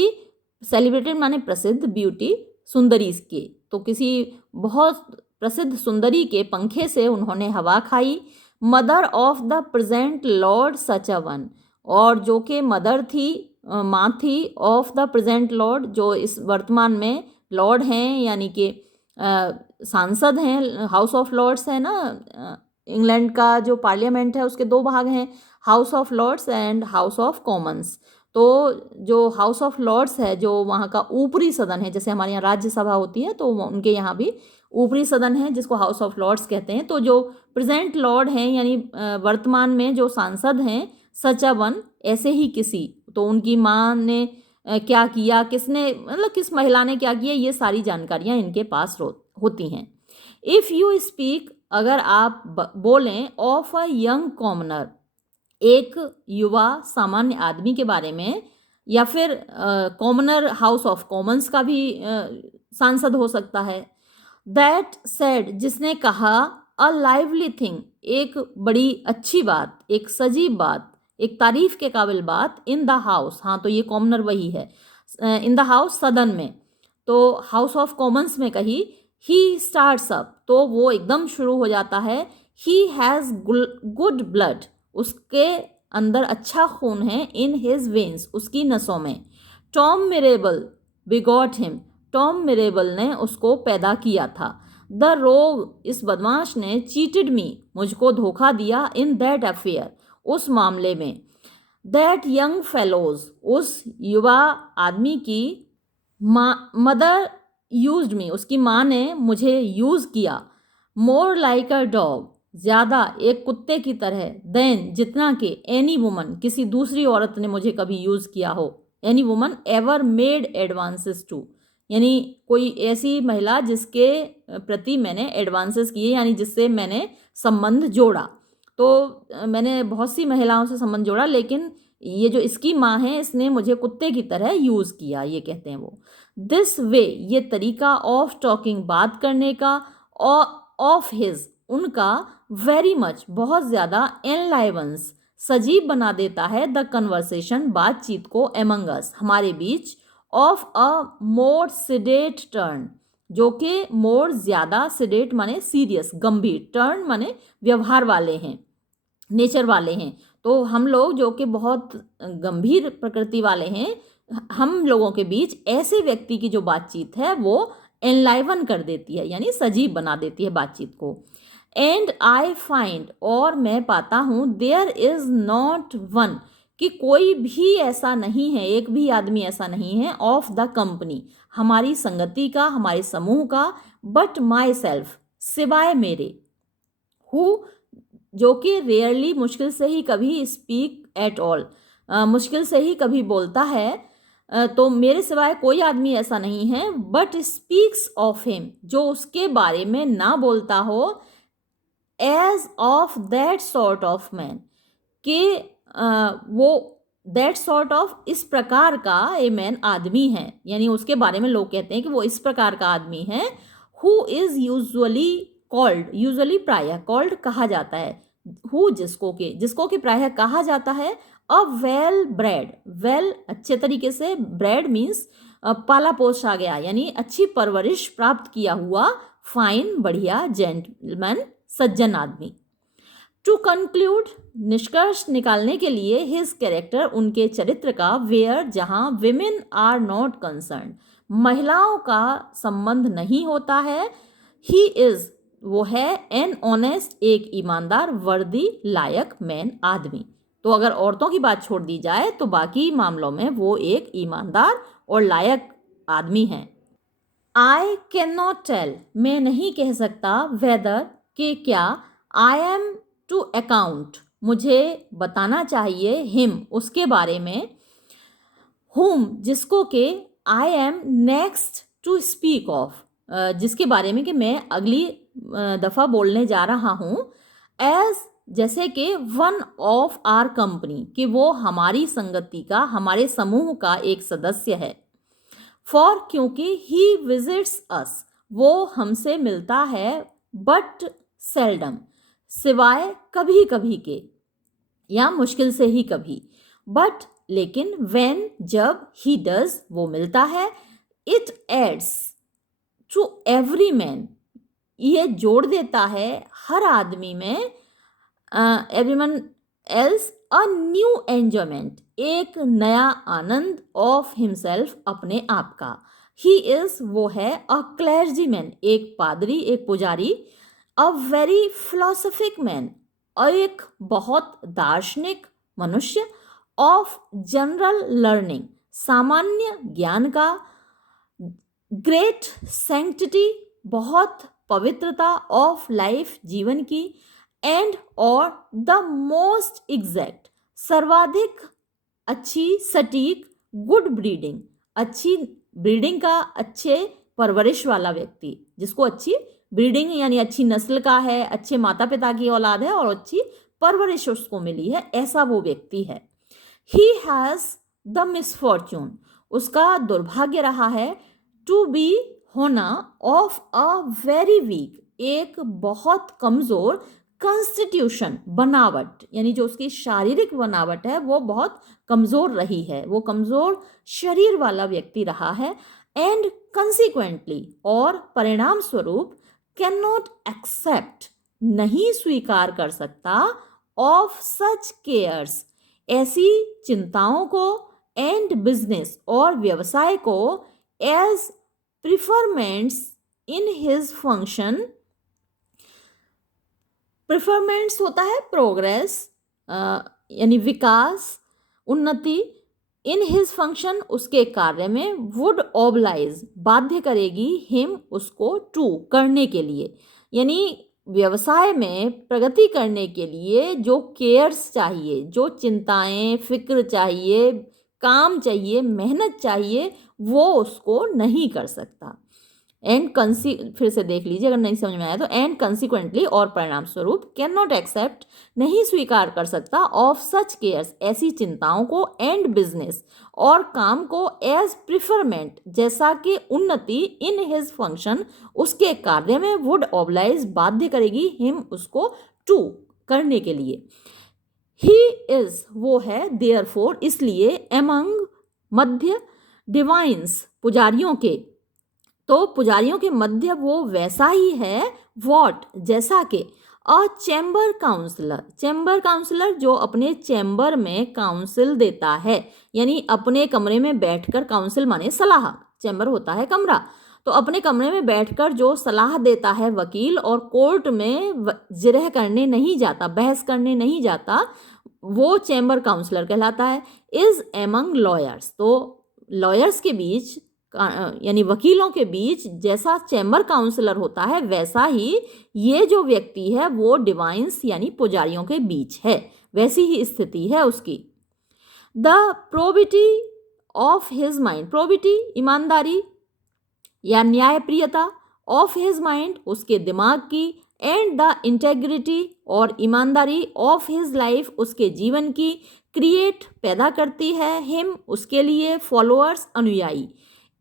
सेलिब्रेटेड माने प्रसिद्ध, ब्यूटी, सुंदरी के, तो किसी बहुत प्रसिद्ध सुंदरी के पंखे से उन्होंने हवा खाई, mother of the present Lord such a one, और जो कि मदर थी, माँ थी, ऑफ द प्रेजेंट लॉर्ड, जो इस वर्तमान में लॉर्ड हैं, यानी कि सांसद हैं, हाउस ऑफ लॉर्ड्स है ना, इंग्लैंड का जो पार्लियामेंट है उसके दो भाग हैं, House of Lords and House of Commons, तो जो हाउस ऑफ लॉर्ड्स है, जो वहाँ का ऊपरी सदन है, जैसे हमारे यहाँ राज्यसभा होती है, तो उनके यहाँ भी ऊपरी सदन है जिसको हाउस ऑफ लॉर्ड्स कहते हैं, तो जो प्रेजेंट लॉर्ड हैं, यानी वर्तमान में जो सांसद हैं, सच अ वन, ऐसे ही किसी, तो उनकी माँ ने क्या किया, किसने, मतलब किस महिला ने क्या किया, ये सारी जानकारियाँ इनके पास होती हैं। इफ़ यू स्पीक, अगर आप बोलें, ऑफ अ यंग कॉमनर, एक युवा सामान्य आदमी के बारे में, या फिर कॉमनर, हाउस ऑफ कॉमन्स का भी सांसद हो सकता है, दैट सेड, जिसने कहा, अ लाइवली थिंग, एक बड़ी अच्छी बात, एक सजीव बात, एक तारीफ के काबिल बात, इन द हाउस, हाँ तो ये कॉमनर वही है, इन द हाउस, सदन में, तो हाउस ऑफ कॉमन्स में कही, ही स्टार्ट्स अप, तो वो एकदम शुरू हो जाता है, ही हैज़ गुड ब्लड, उसके अंदर अच्छा खून है, इन हिज वेन्स, उसकी नसों में, टॉम मिरेबल बिगॉट हिम, टॉम मिरेबल ने उसको पैदा किया था, द रोग, इस बदमाश ने, चीटेड मी, मुझको धोखा दिया, इन दैट अफेयर, उस मामले में, दैट यंग फेलोज, उस युवा आदमी की मदर यूज्ड मी, उसकी माँ ने मुझे यूज़ किया, मोर लाइक अ डॉग, ज़्यादा एक कुत्ते की तरह, देन, जितना कि, एनी वुमन, किसी दूसरी औरत ने मुझे कभी यूज़ किया हो, any woman ever made advances to, यानी कोई ऐसी महिला जिसके प्रति मैंने एडवांसेस किए, यानी जिससे मैंने संबंध जोड़ा, तो मैंने बहुत सी महिलाओं से संबंध जोड़ा, लेकिन ये जो इसकी माँ है, इसने मुझे कुत्ते की तरह यूज़ किया, ये कहते हैं वो। दिस वे, ये तरीका, ऑफ टॉकिंग, बात करने का, ऑफ हिज, उनका, वेरी मच, बहुत ज़्यादा, एनलाइवंस, सजीव बना देता है, द कन्वर्सेशन, बातचीत को, एमंग अस, हमारे बीच, ऑफ अ मोर सिडेट टर्न, जो कि मोर, ज़्यादा, सिडेट माने सीरियस, गंभीर, टर्न माने व्यवहार वाले हैं, नेचर वाले हैं, तो हम लोग जो कि बहुत गंभीर प्रकृति वाले हैं, हम लोगों के बीच ऐसे व्यक्ति की जो बातचीत है वो एनलाइवन कर देती है, यानी सजीव बना देती है बातचीत को। एंड आई फाइंड, और मैं पाता हूँ, देयर इज नॉट वन, कि कोई भी ऐसा नहीं है, एक भी आदमी ऐसा नहीं है, ऑफ द कंपनी, हमारी संगति का, हमारे समूह का, बट माई सेल्फ, सिवाय मेरे, हु, जो कि रेयरली, मुश्किल से ही कभी, स्पीक एट ऑल, मुश्किल से ही कभी बोलता है, तो मेरे सिवाय कोई आदमी ऐसा नहीं है, बट स्पीक्स ऑफ हिम, जो उसके बारे में ना बोलता हो, as of that sort of man, कि वो दैट सॉर्ट ऑफ, इस प्रकार का, ए मैन, आदमी है, यानी उसके बारे में लोग कहते हैं कि वो इस प्रकार का आदमी है। Who is usually called, usually प्रायः कॉल्ड कहा जाता है, हु जिसको कि प्रायः कहा जाता है, अ वेल ब्रेड, वेल अच्छे तरीके से, ब्रेड मीन्स पाला पोसा गया, यानी अच्छी परवरिश प्राप्त किया हुआ, फाइन बढ़िया, जेंटलमैन सज्जन आदमी। टू कंक्लूड, निष्कर्ष निकालने के लिए, हिज कैरेक्टर, उनके चरित्र का, वेयर, जहां, विमेन आर नॉट कंसर्न, महिलाओं का संबंध नहीं होता है, ही इज, वो है, एन ऑनेस्ट, एक ईमानदार, वर्दी, लायक, मैन, आदमी। तो अगर औरतों की बात छोड़ दी जाए तो बाकी मामलों में वो एक ईमानदार और लायक आदमी है। आई कैन नॉट टेल, मैं नहीं कह सकता, वेदर, के क्या, आई एम टू अकाउंट, मुझे बताना चाहिए, हिम, उसके बारे में, हुम, जिसको के, I am next to speak of, जिसके बारे में कि मैं अगली दफ़ा बोलने जा रहा हूँ, एज, जैसे कि, वन ऑफ आर कंपनी, कि वो हमारी संगति का, हमारे समूह का एक सदस्य है। फॉर, क्योंकि, ही विजिट्स अस, वो हमसे मिलता है, बट सेल्डम, सिवाय कभी कभी के, या मुश्किल से ही कभी, बट, लेकिन, व्हेन, जब, ही डज, वो मिलता है, it adds to every man, ये जोड़ देता है हर आदमी में, everyone else, a new enjoyment, एक नया आनंद, ऑफ हिमसेल्फ, अपने आप का। ही इज, वो है, अ क्लर्जीमैन, एक पादरी, एक पुजारी, अ वेरी फिलोसफिक मैन, और एक बहुत दार्शनिक मनुष्य, ऑफ जनरल लर्निंग, सामान्य ज्ञान का, ग्रेट सैंक्टिटी, बहुत पवित्रता, ऑफ लाइफ, जीवन की, एंड, और, द मोस्ट एग्जैक्ट, सर्वाधिक अच्छी, सटीक, गुड ब्रीडिंग, अच्छी ब्रीडिंग का, अच्छे परवरिश वाला व्यक्ति, जिसको अच्छी ब्रीडिंग यानी अच्छी नस्ल का है, अच्छे माता पिता की औलाद है और अच्छी परवरिश उसको मिली है, ऐसा वो व्यक्ति है। ही हैज़ द मिसफॉर्च्यून, उसका दुर्भाग्य रहा है, टू बी, होना, ऑफ अ वेरी वीक, एक बहुत कमज़ोर, कंस्टिट्यूशन, बनावट, यानी जो उसकी शारीरिक बनावट है वो बहुत कमज़ोर रही है, वो कमज़ोर शरीर वाला व्यक्ति रहा है, एंड कंसिक्वेंटली, और परिणाम स्वरूप, कैन नॉट एक्सेप्ट, नहीं स्वीकार कर सकता, ऑफ सच केयर्स, ऐसी चिंताओं को, एंड बिजनेस, और व्यवसाय को, एज प्रिफरमेंट्स इन हिज फंक्शन, प्रिफरमेंट्स होता है प्रोग्रेस, यानी विकास, उन्नति, इन हिज फंक्शन, उसके कार्य में, वुड ऑब्लाइज, बाध्य करेगी, हिम, उसको, टू, करने के लिए, यानी व्यवसाय में प्रगति करने के लिए जो केयर्स चाहिए, जो चिंताएं, फिक्र चाहिए, काम चाहिए, मेहनत चाहिए, वो उसको नहीं कर सकता। एंड फिर से देख लीजिए अगर नहीं समझ में आया तो, एंड कंसिक्वेंटली, और परिणाम स्वरूप, कैन नॉट एक्सेप्ट, नहीं स्वीकार कर सकता, ऑफ सच केयर्स, ऐसी चिंताओं को, एंड बिजनेस, और काम को, एज प्रिफरमेंट, जैसा कि उन्नति, इन हिज फंक्शन, उसके कार्य में, वुड ऑब्लाइज, बाध्य करेगी, हिम, उसको, टू, करने के लिए। ही इज, वो है, देयरफॉर, इसलिए, एमंग, मध्य, डिवाइन्स, पुजारियों के, तो पुजारियों के मध्य वो वैसा ही है, वॉट, जैसा कि, अ चैम्बर काउंसलर, चैम्बर काउंसलर जो अपने चैम्बर में काउंसिल देता है, यानी अपने कमरे में बैठकर, काउंसिल माने सलाह, चैम्बर होता है कमरा, तो अपने कमरे में बैठकर जो सलाह देता है वकील, और कोर्ट में जिरह करने नहीं जाता, बहस करने नहीं जाता, वो चैम्बर काउंसलर कहलाता है। इज एमंग लॉयर्स, तो लॉयर्स के बीच, यानी वकीलों के बीच जैसा चैम्बर काउंसलर होता है, वैसा ही ये जो व्यक्ति है वो डिवाइन्स यानी पुजारियों के बीच है, वैसी ही स्थिति है उसकी। The probity of his mind, probity ईमानदारी या न्यायप्रियता, ऑफ हिज माइंड उसके दिमाग की, एंड द इंटेग्रिटी और ईमानदारी ऑफ हिज लाइफ उसके जीवन की, क्रिएट पैदा करती है, हिम उसके लिए, फॉलोअर्स अनुयायी,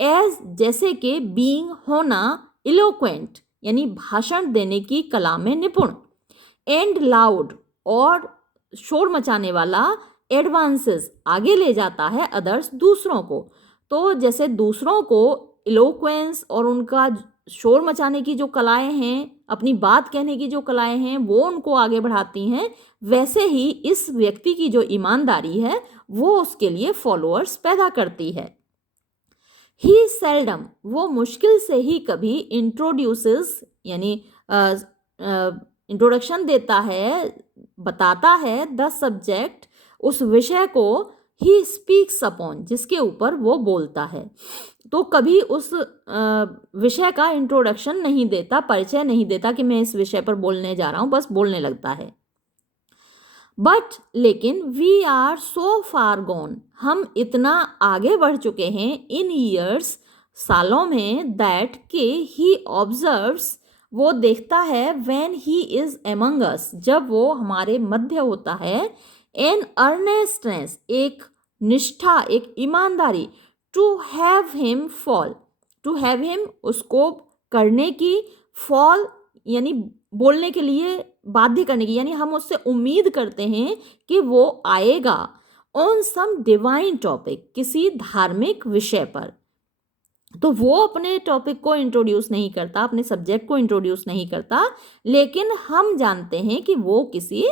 एज जैसे कि बीइंग होना, इलोक्वेंट यानी भाषण देने की कला में निपुण, एंड लाउड और शोर मचाने वाला, एडवांसेस आगे ले जाता है, अदर्स दूसरों को। तो जैसे दूसरों को इलोक्वेंस और उनका शोर मचाने की जो कलाएं हैं, अपनी बात कहने की जो कलाएं हैं, वो उनको आगे बढ़ाती हैं, वैसे ही इस व्यक्ति की जो ईमानदारी है वो उसके लिए फॉलोअर्स पैदा करती है। ही सेल्डम, वो मुश्किल से ही कभी, इंट्रोड्यूसेस यानी इंट्रोडक्शन देता है, बताता है, द सब्जेक्ट उस विषय को, ही स्पीक्स अपॉन जिसके ऊपर वो बोलता है, तो कभी उस विषय का इंट्रोडक्शन नहीं देता, परिचय नहीं देता कि मैं इस विषय पर बोलने जा रहा हूँ, बस बोलने लगता है। बट लेकिन we are so far gone, हम इतना आगे बढ़ चुके हैं, इन ईयर्स सालों में, दैट के ही ऑब्जर्व्स वो देखता है, व्हेन ही इज एमंग अस जब वो हमारे मध्य होता है, एन अर्नेस्टनेस एक निष्ठा, एक ईमानदारी, to have him fall, to have him उसको करने की, फॉल यानी बोलने के लिए बाध्य करने की, यानी हम उससे उम्मीद करते हैं कि वो आएगा, ऑन सम डिवाइन टॉपिक किसी धार्मिक विषय पर। तो वो अपने टॉपिक को इंट्रोड्यूस नहीं करता, अपने सब्जेक्ट को इंट्रोड्यूस नहीं करता, लेकिन हम जानते हैं कि वो किसी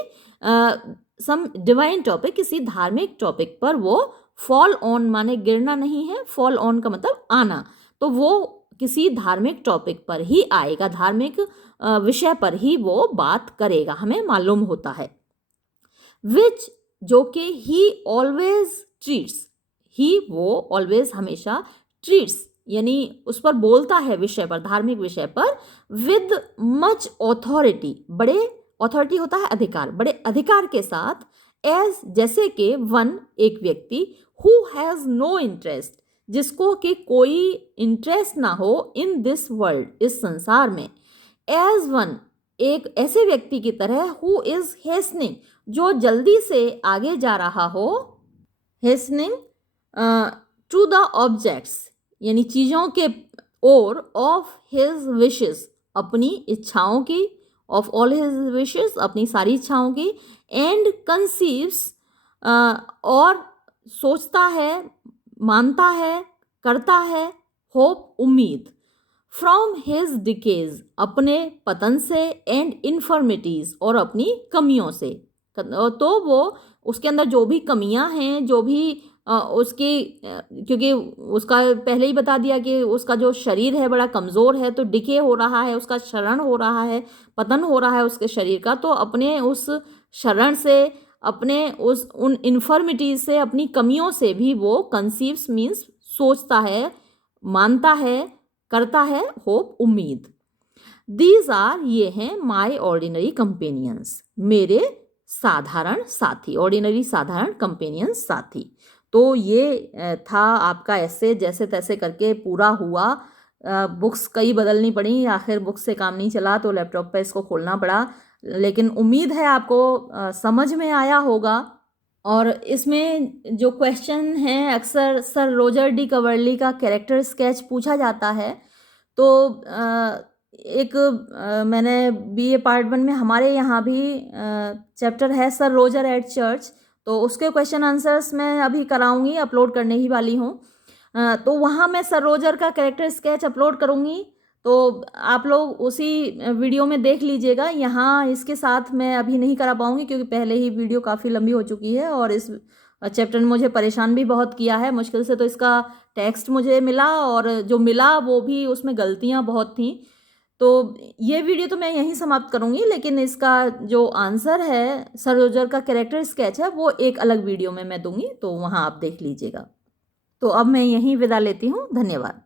सम डिवाइन टॉपिक, किसी धार्मिक टॉपिक पर वो फॉल ऑन, माने गिरना नहीं है, फॉल ऑन का मतलब आना, तो वो किसी धार्मिक टॉपिक पर ही आएगा, धार्मिक विषय पर ही वो बात करेगा, हमें मालूम होता है। विच जो कि ही ऑलवेज ट्रीट्स, ही वो ऑलवेज हमेशा, ट्रीट्स यानी उस पर बोलता है, विषय पर, धार्मिक विषय पर, विद मच ऑथोरिटी, बड़े ऑथोरिटी होता है अधिकार, बड़े अधिकार के साथ, एज जैसे कि वन एक व्यक्ति, हु हैज़ नो इंटरेस्ट जिसको कि कोई इंटरेस्ट ना हो, इन दिस वर्ल्ड इस संसार में, एज वन एक ऐसे व्यक्ति की तरह, हु इज हेस्टनिंग जो जल्दी से आगे जा रहा हो, हेस्टनिंग टू द ऑब्जेक्ट्स यानी चीज़ों के ओर, ऑफ हिज विशेस अपनी इच्छाओं की, ऑफ ऑल हिज विशेस अपनी सारी इच्छाओं की, एंड कंसीव्स और सोचता है, मानता है, करता है, होप उम्मीद, फ्रॉम हिज डिकेज अपने पतन से, एंड इन्फर्मिटीज और अपनी कमियों से, तो वो उसके अंदर जो भी कमियां हैं, जो भी उसकी, क्योंकि उसका पहले ही बता दिया कि उसका जो शरीर है बड़ा कमज़ोर है, तो डिके हो रहा है, उसका क्षरण हो रहा है, पतन हो रहा है उसके शरीर का, तो अपने उस क्षरण से, अपने उस उन इन्फर्मिटीज से, अपनी कमियों से भी वो कंसीव्स मीन्स सोचता है, मानता है, करता है, होप उम्मीद। दीज आर ये हैं माई ऑर्डिनरी कंपेनियंस मेरे साधारण साथी, ऑर्डिनरी साधारण कंपेनियंस साथी। तो ये था आपका ऐसे, जैसे तैसे करके पूरा हुआ, बुक्स कई बदलनी पड़ी, आखिर बुक्स से काम नहीं चला तो लैपटॉप पे इसको खोलना पड़ा, लेकिन उम्मीद है आपको समझ में आया होगा। और इसमें जो क्वेश्चन है, अक्सर सर रॉजर डी कवर्ली का कैरेक्टर स्केच पूछा जाता है, तो एक मैंने बीए पार्ट 1 में हमारे यहाँ भी चैप्टर है सर रॉजर एट चर्च, तो उसके क्वेश्चन आंसर्स मैं अभी कराऊंगी, अपलोड करने ही वाली हूँ, तो वहाँ मैं सर रॉजर का कैरेक्टर स्केच अपलोड करूँगी, तो आप लोग उसी वीडियो में देख लीजिएगा। यहाँ इसके साथ मैं अभी नहीं करा पाऊँगी क्योंकि पहले ही वीडियो काफ़ी लंबी हो चुकी है और इस चैप्टर ने मुझे परेशान भी बहुत किया है, मुश्किल से तो इसका टेक्स्ट मुझे मिला और जो मिला वो भी उसमें गलतियाँ बहुत थीं, तो ये वीडियो तो मैं यहीं समाप्त करूँगी, लेकिन इसका जो आंसर है सर रॉजर का कैरेक्टर स्केच है वो एक अलग वीडियो में मैं दूँगी, तो वहाँ आप देख लीजिएगा। तो अब मैं यहीं विदा लेती हूँ, धन्यवाद।